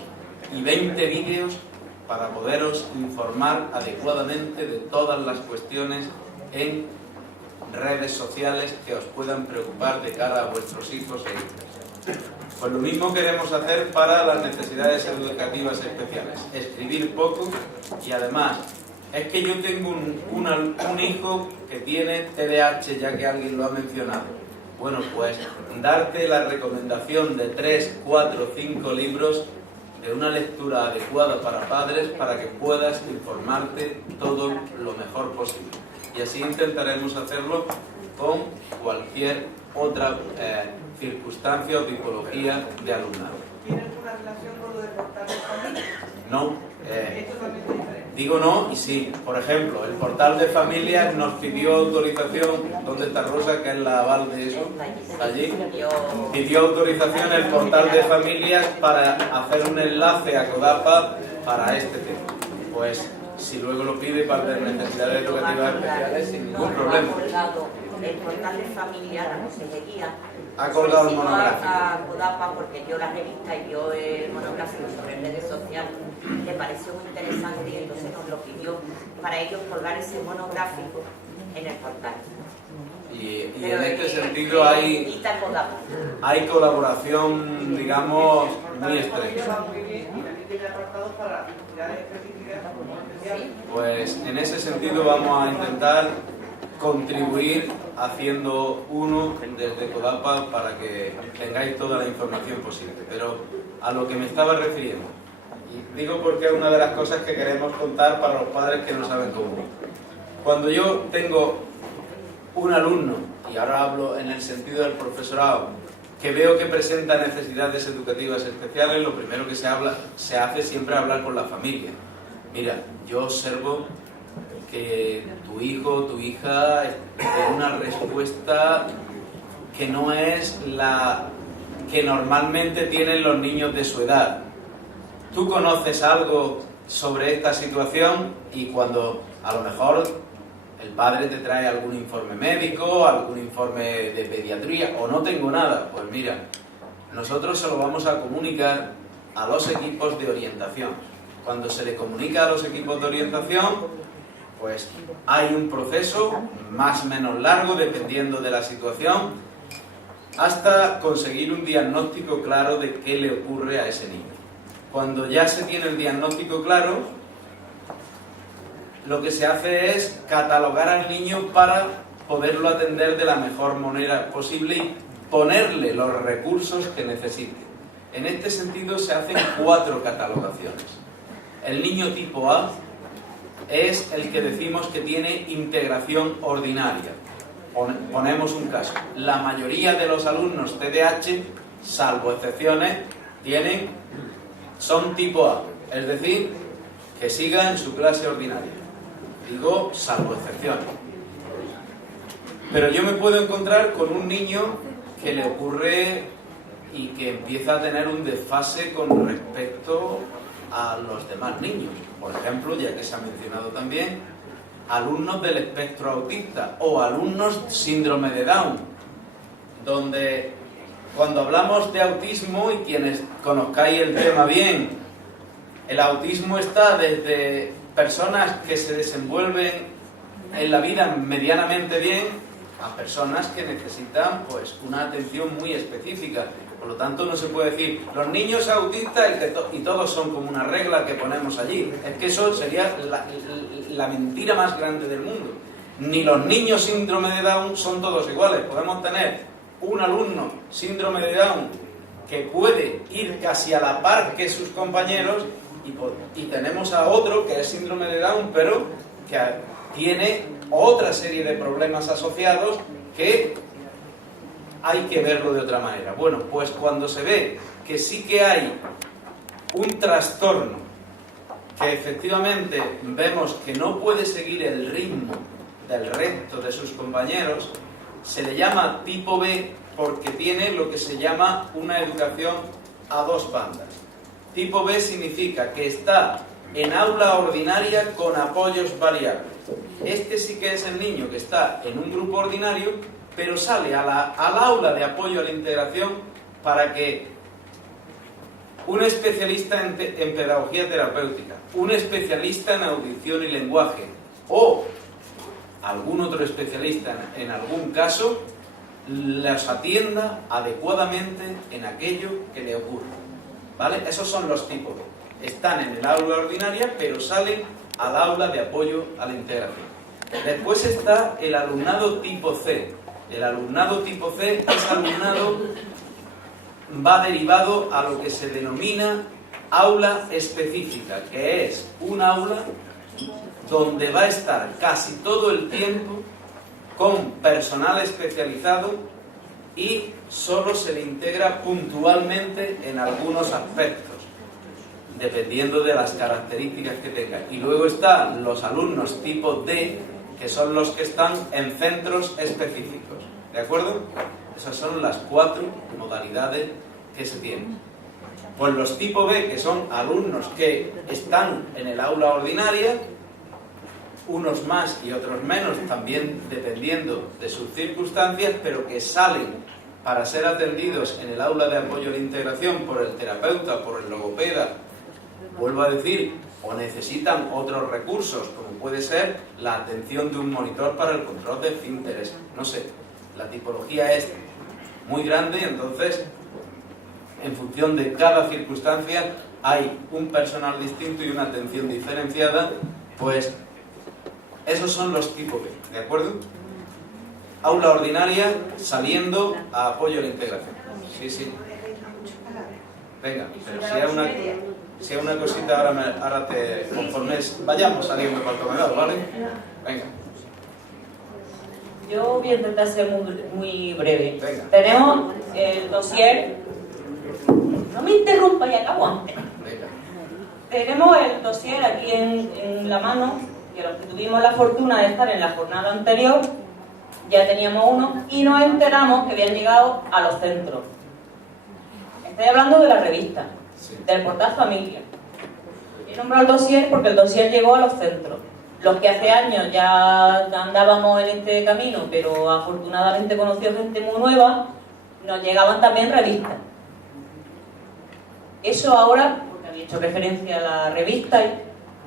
y 20 vídeos para poderos informar adecuadamente de todas las cuestiones en redes sociales que os puedan preocupar de cara a vuestros hijos e hijas. Pues lo mismo queremos hacer para las necesidades educativas especiales. Escribir poco y además, es que yo tengo un hijo que tiene TDAH, ya que alguien lo ha mencionado. Bueno, pues darte la recomendación de 3, 4, 5 libros de una lectura adecuada para padres para que puedas informarte todo lo mejor posible. Y así intentaremos hacerlo con cualquier otra circunstancia o tipología de alumnado. ¿Tiene alguna relación con lo de portal de familia? No. Es totalmente diferente. Digo no y sí. Por ejemplo, el portal de familias nos pidió autorización. ¿Dónde está Rosa, que es la aval de eso? Allí. Pidió autorización el portal de familias para hacer un enlace a CODAPA para este tema. Pues si luego lo pide para tener necesidades educativas especiales, sin ningún problema. Ha colgado el portal de familia, la consejería. Ha colgado el solicitó monográfico. a CODAPA, porque yo la revista y yo el monográfico sobre redes sociales le pareció muy interesante y entonces nos lo pidió para ellos colgar ese monográfico en el portal. Y en este sentido hay colaboración, digamos, muy estrecha. Pues en ese sentido vamos a intentar contribuir haciendo uno desde CODAPA para que tengáis toda la información posible. Pero a lo que me estaba refiriendo, y digo porque es una de las cosas que queremos contar para los padres que no saben cómo. Cuando yo tengo un alumno, y ahora hablo en el sentido del profesorado, que veo que presenta necesidades educativas especiales, lo primero que se hace siempre es hablar con la familia. Mira, yo observo que tu hijo o tu hija tiene una respuesta que no es la que normalmente tienen los niños de su edad. ¿Tú conoces algo sobre esta situación? Y cuando a lo mejor el padre te trae algún informe médico, algún informe de pediatría, o no tengo nada, pues mira, nosotros se lo vamos a comunicar a los equipos de orientación. Cuando se le comunica a los equipos de orientación, pues hay un proceso más o menos largo, dependiendo de la situación, hasta conseguir un diagnóstico claro de qué le ocurre a ese niño. Cuando ya se tiene el diagnóstico claro, lo que se hace es catalogar al niño para poderlo atender de la mejor manera posible y ponerle los recursos que necesite. En este sentido se hacen 4 catalogaciones. El niño tipo A es el que decimos que tiene integración ordinaria. Ponemos un caso. La mayoría de los alumnos TDAH, salvo excepciones, son tipo A, es decir, que sigan su clase ordinaria. Digo, salvo excepciones. Pero yo me puedo encontrar con un niño que le ocurre y que empieza a tener un desfase con respecto a los demás niños. Por ejemplo, ya que se ha mencionado también, alumnos del espectro autista o alumnos síndrome de Down, donde cuando hablamos de autismo, y quienes conozcáis el tema bien, el autismo está desde personas que se desenvuelven en la vida medianamente bien a personas que necesitan pues una atención muy específica. Por lo tanto, no se puede decir los niños autistas y todos son como una regla que ponemos allí. Es que eso sería la mentira más grande del mundo. Ni los niños síndrome de Down son todos iguales. Podemos tener un alumno síndrome de Down que puede ir casi a la par que sus compañeros y tenemos a otro que es síndrome de Down, pero que tiene otra serie de problemas asociados que hay que verlo de otra manera. Bueno, pues cuando se ve que sí que hay un trastorno que efectivamente vemos que no puede seguir el ritmo del resto de sus compañeros, se le llama tipo B porque tiene lo que se llama una educación a 2 bandas. Tipo B significa que está en aula ordinaria con apoyos variables. Este sí que es el niño que está en un grupo ordinario, pero sale al aula de apoyo a la integración para que un especialista en pedagogía terapéutica, un especialista en audición y lenguaje o algún otro especialista en algún caso los atienda adecuadamente en aquello que le ocurre. ¿Vale? Esos son los tipos. Están en el aula ordinaria, pero salen al aula de apoyo a la integración. Después está el alumnado tipo C. El alumnado tipo C es alumnado, va derivado a lo que se denomina aula específica, que es un aula donde va a estar casi todo el tiempo con personal especializado y solo se le integra puntualmente en algunos aspectos, dependiendo de las características que tenga. Y luego están los alumnos tipo D, que son los que están en centros específicos. ¿De acuerdo? Esas son las 4 modalidades que se tienen. Pues los tipo B, que son alumnos que están en el aula ordinaria, unos más y otros menos, también dependiendo de sus circunstancias, pero que salen para ser atendidos en el aula de apoyo a la integración por el terapeuta, por el logopeda, vuelvo a decir, o necesitan otros recursos, como puede ser la atención de un monitor para el control de esfínteres, no sé, la tipología es muy grande, entonces, en función de cada circunstancia, hay un personal distinto y una atención diferenciada, pues esos son los tipos B, ¿de acuerdo? Aula ordinaria, saliendo a apoyo a la integración. Sí, sí. Venga, pero si hay una cosita, ahora te conformes, vayamos saliendo para el comedor, ¿vale? Venga. Yo voy a intentar ser muy breve. Venga. Tenemos el dossier. No me interrumpa y acabo antes. Venga. Tenemos el dossier aquí en la mano, y los que tuvimos la fortuna de estar en la jornada anterior, ya teníamos uno, y nos enteramos que habían llegado a los centros. Estoy hablando de la revista, Sí. del portal Familia. He nombrado el dossier porque el dossier llegó a los centros. Los que hace años ya andábamos en este camino, pero afortunadamente conoció gente muy nueva, nos llegaban también revistas. Eso ahora, porque había hecho referencia a la revista,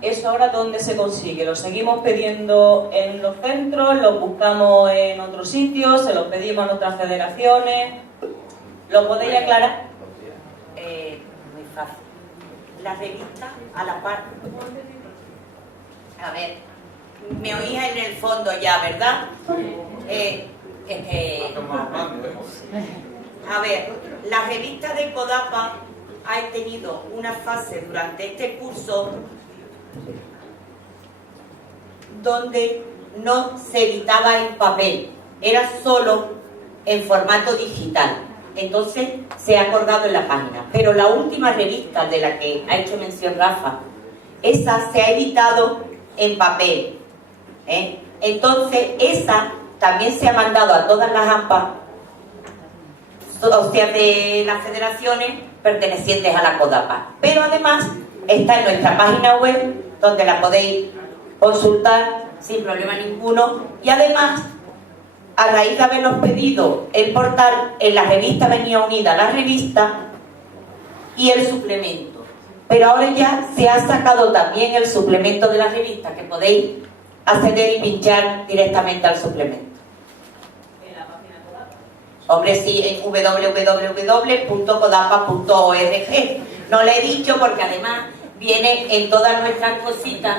eso ahora ¿dónde se consigue? Lo seguimos pidiendo en los centros, lo buscamos en otros sitios, se los pedimos en otras federaciones. ¿Lo podéis aclarar? Muy fácil. La revista a la par. A ver, me oía en el fondo ya, ¿verdad? A ver, la revista de CODAPA ha tenido una fase durante este curso donde no se editaba en papel, era solo en formato digital. Entonces se ha acordado en la página. Pero la última revista de la que ha hecho mención Rafa, esa se ha editado en papel. Entonces esa también se ha mandado a todas las AMPA, o sea, de las federaciones pertenecientes a la CODAPA. Pero además está en nuestra página web, donde la podéis consultar sin problema ninguno. Y además, a raíz de habernos pedido el portal, en la revista venía unida la revista y el suplemento. Pero ahora ya se ha sacado también el suplemento de la revista, que podéis acceder y pinchar directamente al suplemento. Hombre, sí, en www.codapa.org. No le he dicho porque además viene en todas nuestras cositas,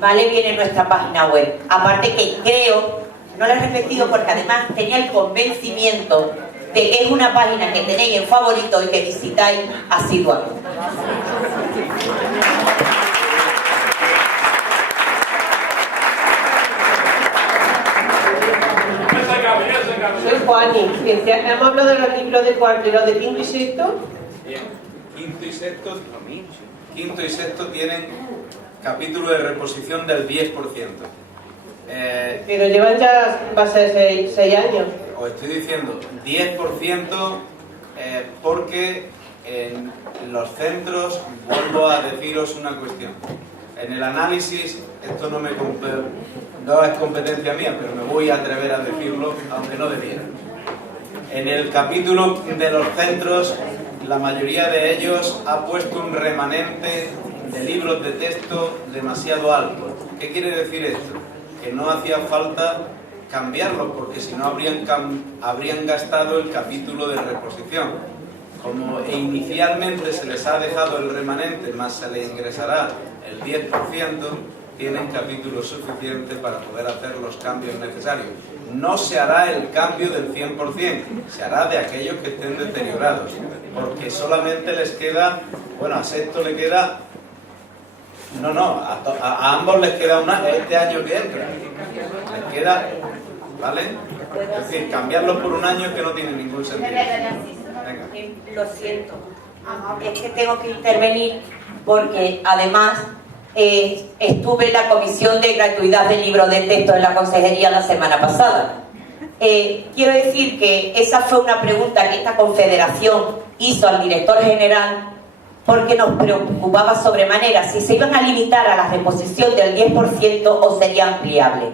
¿vale? Viene en nuestra página web. Aparte que creo, no lo he repetido porque además tenía el convencimiento de que es una página que tenéis en favorito y que visitáis asiduamente. Soy Juani. Hemos hablado de los libros de cuarto y los de quinto y sexto. Bien. Quinto y sexto tienen capítulo de reposición del 10%. Pero llevan ya base de 6 años. Os estoy diciendo 10% porque en los centros, vuelvo a deciros una cuestión. En el análisis, esto no es competencia mía, pero me voy a atrever a decirlo, aunque no debiera. En el capítulo de los centros, la mayoría de ellos ha puesto un remanente de libros de texto demasiado alto. ¿Qué quiere decir esto? Que no hacía falta cambiarlos, porque si no habrían gastado el capítulo de reposición. Como inicialmente se les ha dejado el remanente, más se les ingresará el 10%, tienen capítulo suficiente para poder hacer los cambios necesarios. No se hará el cambio del 100%, se hará de aquellos que estén deteriorados, porque solamente les queda, bueno, a sexto le queda, a ambos les queda este año que entra, les queda, ¿vale? Es decir, cambiarlos por un año es que no tiene ningún sentido. Venga. Lo siento, es que tengo que intervenir porque además estuve en la comisión de gratuidad del libro de texto en la consejería la semana pasada. Quiero decir que esa fue una pregunta que esta confederación hizo al director general porque nos preocupaba sobremanera si se iban a limitar a la reposición del 10% o sería ampliable.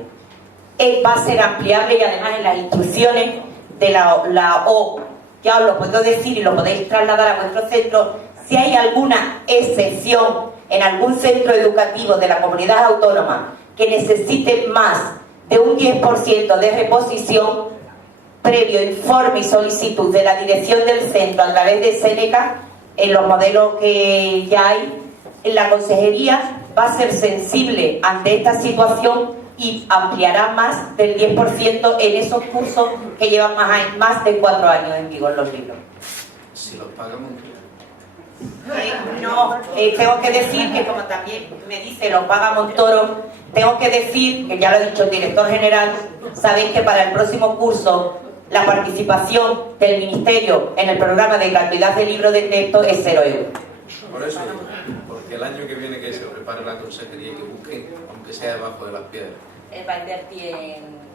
Va a ser ampliable y además en las instrucciones de la O, ya os lo puedo decir y lo podéis trasladar a vuestro centro, si hay alguna excepción en algún centro educativo de la comunidad autónoma que necesite más de un 10% de reposición, previo informe y solicitud de la dirección del centro a través de Seneca, en los modelos que ya hay, en la consejería va a ser sensible ante esta situación y ampliará más del 10% en esos cursos que llevan más de 4 años en vigor los libros. Si los pagamos. Tengo que decir que, como también me dice, lo paga Montoro, tengo que decir, que ya lo ha dicho el director general, sabéis que para el próximo curso la participación del Ministerio en el programa de gratuidad de libros de texto es 0 euros. Por eso, porque el año que viene que se prepare la consejería y que busque, aunque sea debajo de las piedras. Va a invertir en...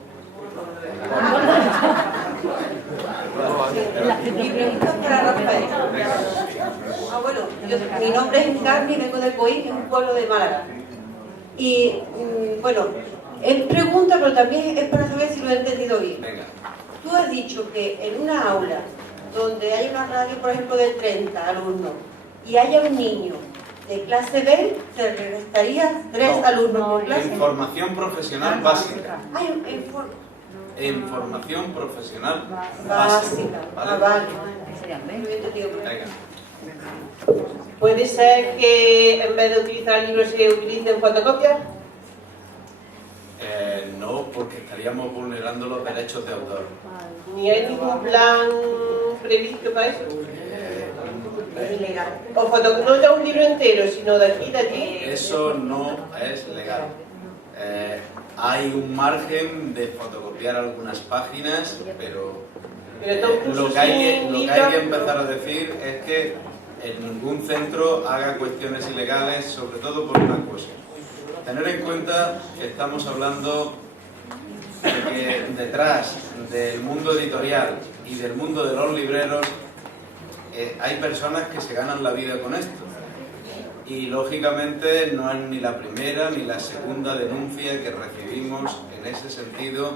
Mi pregunta es para Rafael. Bueno, mi nombre es Carmen, vengo de Coín, un pueblo de Málaga. Y bueno, es pregunta, pero también es para saber si lo he entendido bien. Venga. Tú has dicho que en una aula donde hay una radio, por ejemplo, de 30 alumnos y haya un niño de clase B, se le restaría 3 alumnos por clase. En formación profesional básica. En formación profesional básica. ¿Vale? ¿Vale? Lo he entendido bien. Venga. ¿Puede ser que en vez de utilizar libros se utilicen fotocopias? No, porque estaríamos vulnerando los derechos de autor. ¿Ni hay ningún plan previsto para eso? Es ilegal. O no ya un libro entero, sino de aquí, de allí. Eso no es legal. Hay un margen de fotocopiar algunas páginas, pero lo que hay que empezar a decir es que en ningún centro haga cuestiones ilegales, sobre todo por una cosa. Tener en cuenta que estamos hablando de que detrás del mundo editorial y del mundo de los libreros hay personas que se ganan la vida con esto. Y lógicamente no es ni la primera ni la segunda denuncia que recibimos en ese sentido,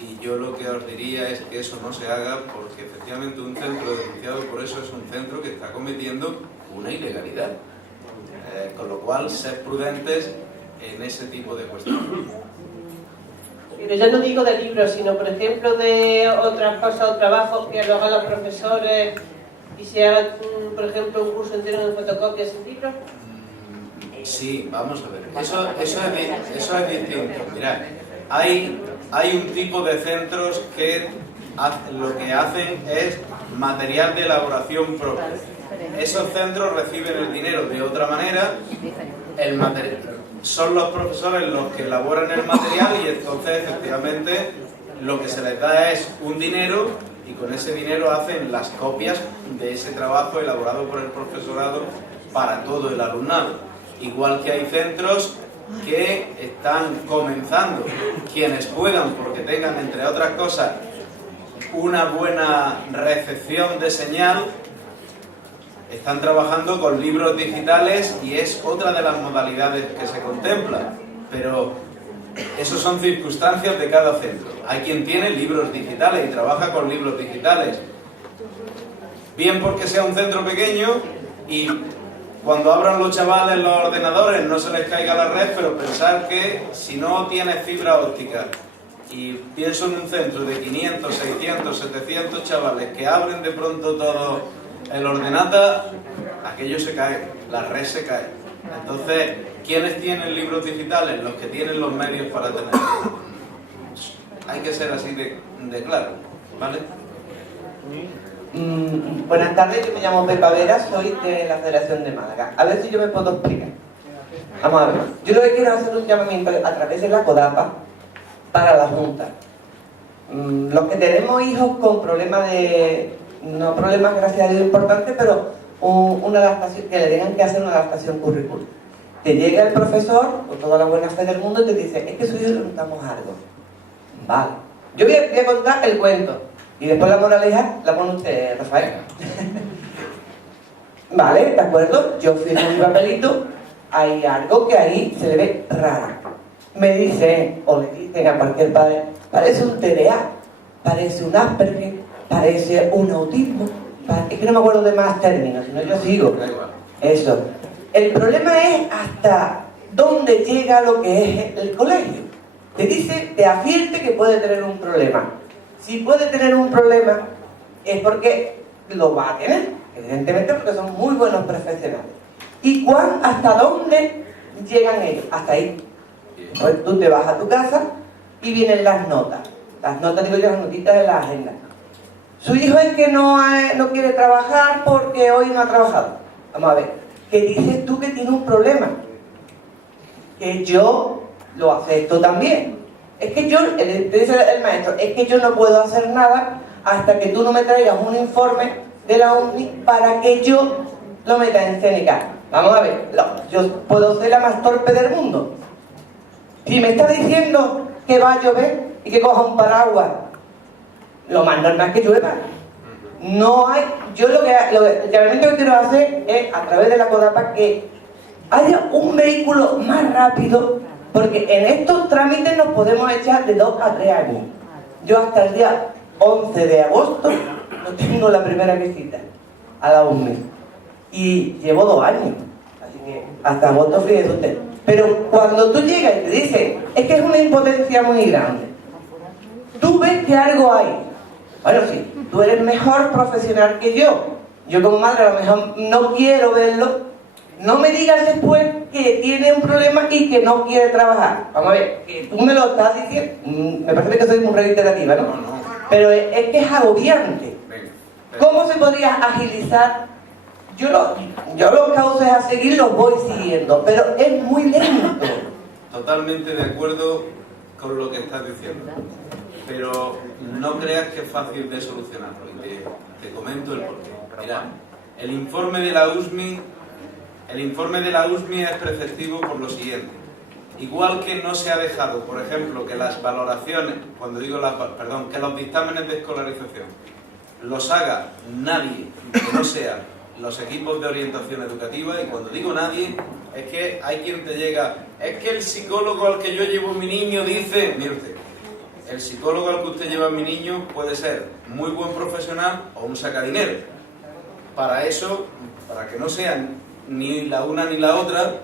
y yo lo que os diría es que eso no se haga, porque efectivamente un centro denunciado por eso es un centro que está cometiendo una ilegalidad, con lo cual sed prudentes en ese tipo de cuestiones. Pero ya no digo de libros, sino por ejemplo de otras cosas o trabajos que lo hagan los profesores y se haga, por ejemplo, un curso entero de fotocopias en libros. Sí, vamos a ver. Eso es distinto. Mirad, hay un tipo de centros que lo que hacen es material de elaboración propio. Esos centros reciben el dinero de otra manera. Son los profesores los que elaboran el material y entonces efectivamente lo que se les da es un dinero, y con ese dinero hacen las copias de ese trabajo elaborado por el profesorado para todo el alumnado. Igual que hay centros que están comenzando, quienes puedan, porque tengan entre otras cosas una buena recepción de señal, están trabajando con libros digitales y es otra de las modalidades que se contempla, pero eso son circunstancias de cada centro. Hay quien tiene libros digitales y trabaja con libros digitales, bien porque sea un centro pequeño y cuando abran los chavales los ordenadores no se les caiga la red, pero pensar que si no tienes fibra óptica, y pienso en un centro de 500, 600, 700 chavales que abren de pronto todo el ordenata, aquello se cae, la red se cae. Entonces, ¿quiénes tienen libros digitales? Los que tienen los medios para tenerlos. Hay que ser así de claro, ¿vale? Buenas tardes, yo me llamo Pepa Vera, soy de la Federación de Málaga. A ver si yo me puedo explicar. Vamos a ver, yo lo que quiero es hacer un llamamiento a través de la CODAPA para la Junta. Los que tenemos hijos con problemas no problemas gracias a Dios importantes, pero una adaptación, que le tengan que hacer una adaptación curricular. Te llega el profesor, con toda la buena fe del mundo, y te dice, es que su hijo le preguntamos algo. Vale. Yo voy a contar el cuento. Y después la moraleja la pone usted, Rafael. Vale, ¿de acuerdo? Yo firmo mi papelito, hay algo que ahí se le ve raro. Me dicen, o le dicen a cualquier padre, parece un TDA, parece un Asperger, parece un autismo, es que no me acuerdo de más términos, sino yo sigo. Eso. El problema es hasta dónde llega lo que es el colegio. Te dice, te advierte que puede tener un problema. Si puede tener un problema, es porque lo va a tener, evidentemente, porque son muy buenos profesionales. ¿Y hasta dónde llegan ellos? Hasta ahí. Pues tú te vas a tu casa y vienen las notas. Las notas, digo yo, las notitas de la agenda. Su hijo es que no quiere trabajar porque hoy no ha trabajado. Vamos a ver, ¿qué dices tú que tiene un problema? Que yo lo acepto también. Es que yo, te dice el maestro, es que yo no puedo hacer nada hasta que tú no me traigas un informe de la UNI para que yo lo meta en CNK. Vamos a ver, yo puedo ser la más torpe del mundo. Si me está diciendo que va a llover y que coja un paraguas, lo más normal es que llueva. No hay, yo lo que realmente quiero hacer es, a través de la CODAPA, que haya un vehículo más rápido, porque en estos trámites nos podemos echar de 2 a 3 años. Yo hasta el día 11 de agosto no tengo la primera visita a la UNI y llevo 2 años, así que hasta agosto fíjese usted. Pero cuando tú llegas y te dicen, es que es una impotencia muy grande, tú ves que algo hay. Bueno, sí, tú eres mejor profesional que yo. Yo como madre a lo mejor no quiero verlo. No me digas después que tiene un problema y que no quiere trabajar. Vamos a ver, que tú me lo estás diciendo. Me parece que soy muy reiterativa, ¿no? Pero es que es agobiante. ¿Cómo se podría agilizar? Yo los cauces a seguir los voy siguiendo, pero es muy lento. Totalmente de acuerdo con lo que estás diciendo. Pero no creas que es fácil de solucionarlo. Y te comento el porqué. Mira, el informe de la USMI es preceptivo por lo siguiente. Igual que no se ha dejado, por ejemplo, que las valoraciones, que los dictámenes de escolarización los haga nadie que no sea los equipos de orientación educativa, y cuando digo nadie, es que hay quien te llega, es que el psicólogo al que yo llevo a mi niño dice, mire usted, el psicólogo al que usted lleva a mi niño puede ser muy buen profesional o un sacadinero. Para eso, para que no sean ni la una ni la otra,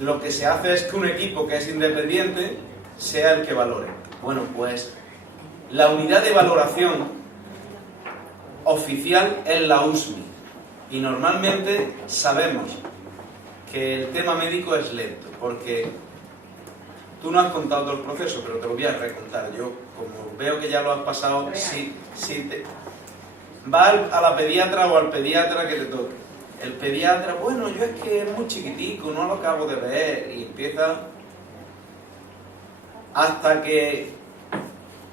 lo que se hace es que un equipo que es independiente sea el que valore. Bueno, pues la unidad de valoración oficial es la USMI, y normalmente sabemos que el tema médico es lento, porque tú no has contado todo el proceso, pero te lo voy a recontar. Yo, como veo que ya lo has pasado, va a la pediatra o al pediatra que te toque. El pediatra, bueno, yo es que es muy chiquitico, no lo acabo de ver, y empieza hasta que,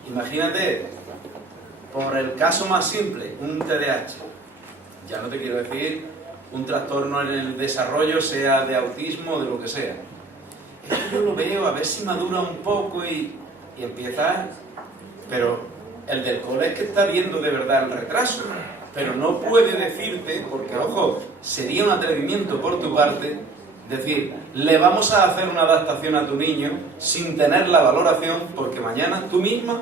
imagínate, por el caso más simple, un TDAH, ya no te quiero decir un trastorno en el desarrollo, sea de autismo o de lo que sea. Es que yo lo veo, a ver si madura un poco y empieza, pero el del cole es que está viendo de verdad el retraso, pero no puede decirte, porque ojo, sería un atrevimiento por tu parte, decir, le vamos a hacer una adaptación a tu niño sin tener la valoración, porque mañana tú misma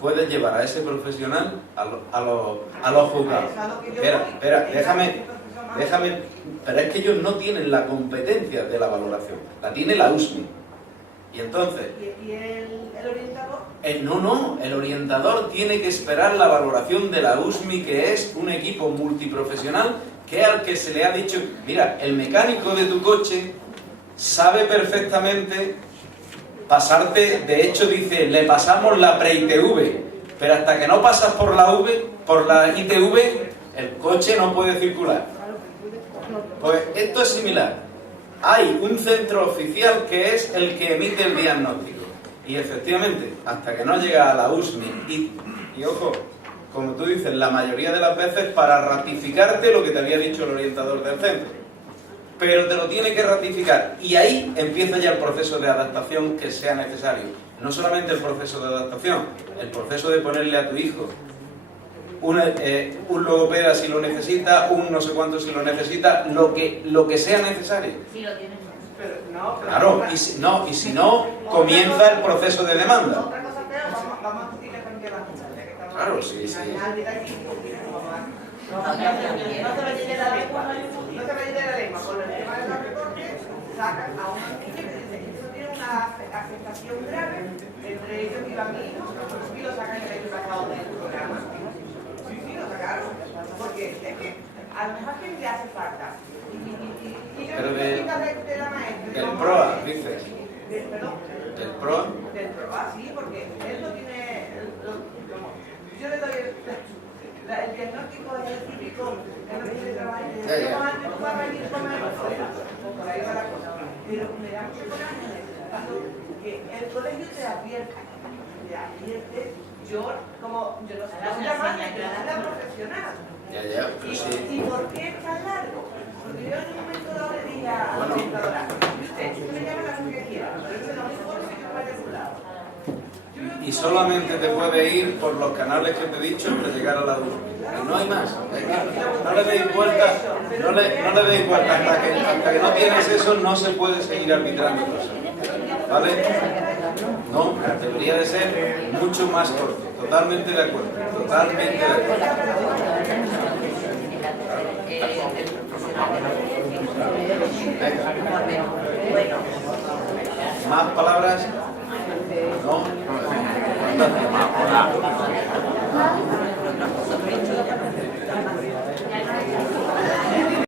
puedes llevar a ese profesional a los juzgados. Espera, déjame, pero es que ellos no tienen la competencia de la valoración, la tiene la USMI. Y entonces... ¿Y el orientador? El orientador tiene que esperar la valoración de la USMI, que es un equipo multiprofesional, que es al que se le ha dicho, mira, el mecánico de tu coche sabe perfectamente pasarte, de hecho dice, le pasamos la pre-ITV, pero hasta que no pasas por la ITV, el coche no puede circular. Pues esto es similar. Hay un centro oficial que es el que emite el diagnóstico. Y efectivamente, hasta que no llega a la USMI, y ojo, como tú dices, la mayoría de las veces para ratificarte lo que te había dicho el orientador del centro. Pero te lo tiene que ratificar. Y ahí empieza ya el proceso de adaptación que sea necesario. No solamente el proceso de adaptación, el proceso de ponerle a tu hijo un logopeda si lo necesita, un no sé cuánto si lo necesita, lo que sea necesario. Sí, lo tienes. Pero no, pero Claro, y si no, comienza el proceso de demanda. otra cosa peor, vamos a decirle frente a la Junta, ya que estamos Claro, aquí. sí, sí. No se va a llenar la lengua, no se va a llenar la lengua. Con el tema de los recortes, sacan a una niña que dice que eso tiene una afectación grave, entre ellos y Bambino, y lo sacan el año pasado del programa. Sí, lo sacaron, porque es que a lo mejor que le hace falta. Y yo Pero no sé de la maestra. Del PROA, dices. Perdón. Del PROA. Del PROA, sí, porque él no tiene. Yo le doy el diagnóstico específico, él no tiene trabajo. Como antes tú vas a venir a comer fuera, por ahí va la cosa. Pero me da mucho coraje necesitando que el colegio te advierte. Yo no sé, soy la madre, yo soy la profesional. Ya, pero sí. ¿Y por qué es tan largo? Porque yo en un momento dado le dije a la orientadora, usted me llama la que quiera, pero es que no me importa que yo vaya a un lado. Y solamente te puede ir por los canales que te he dicho hasta llegar a la luz. Y no hay más. No le deis vuelta, no le deis vuelta. Hasta que no tienes eso, no se puede seguir arbitrando cosas. ¿Vale? No, debería de ser mucho más corto. Totalmente de acuerdo. Totalmente de acuerdo. Venga. ¿Más palabras? ¿No?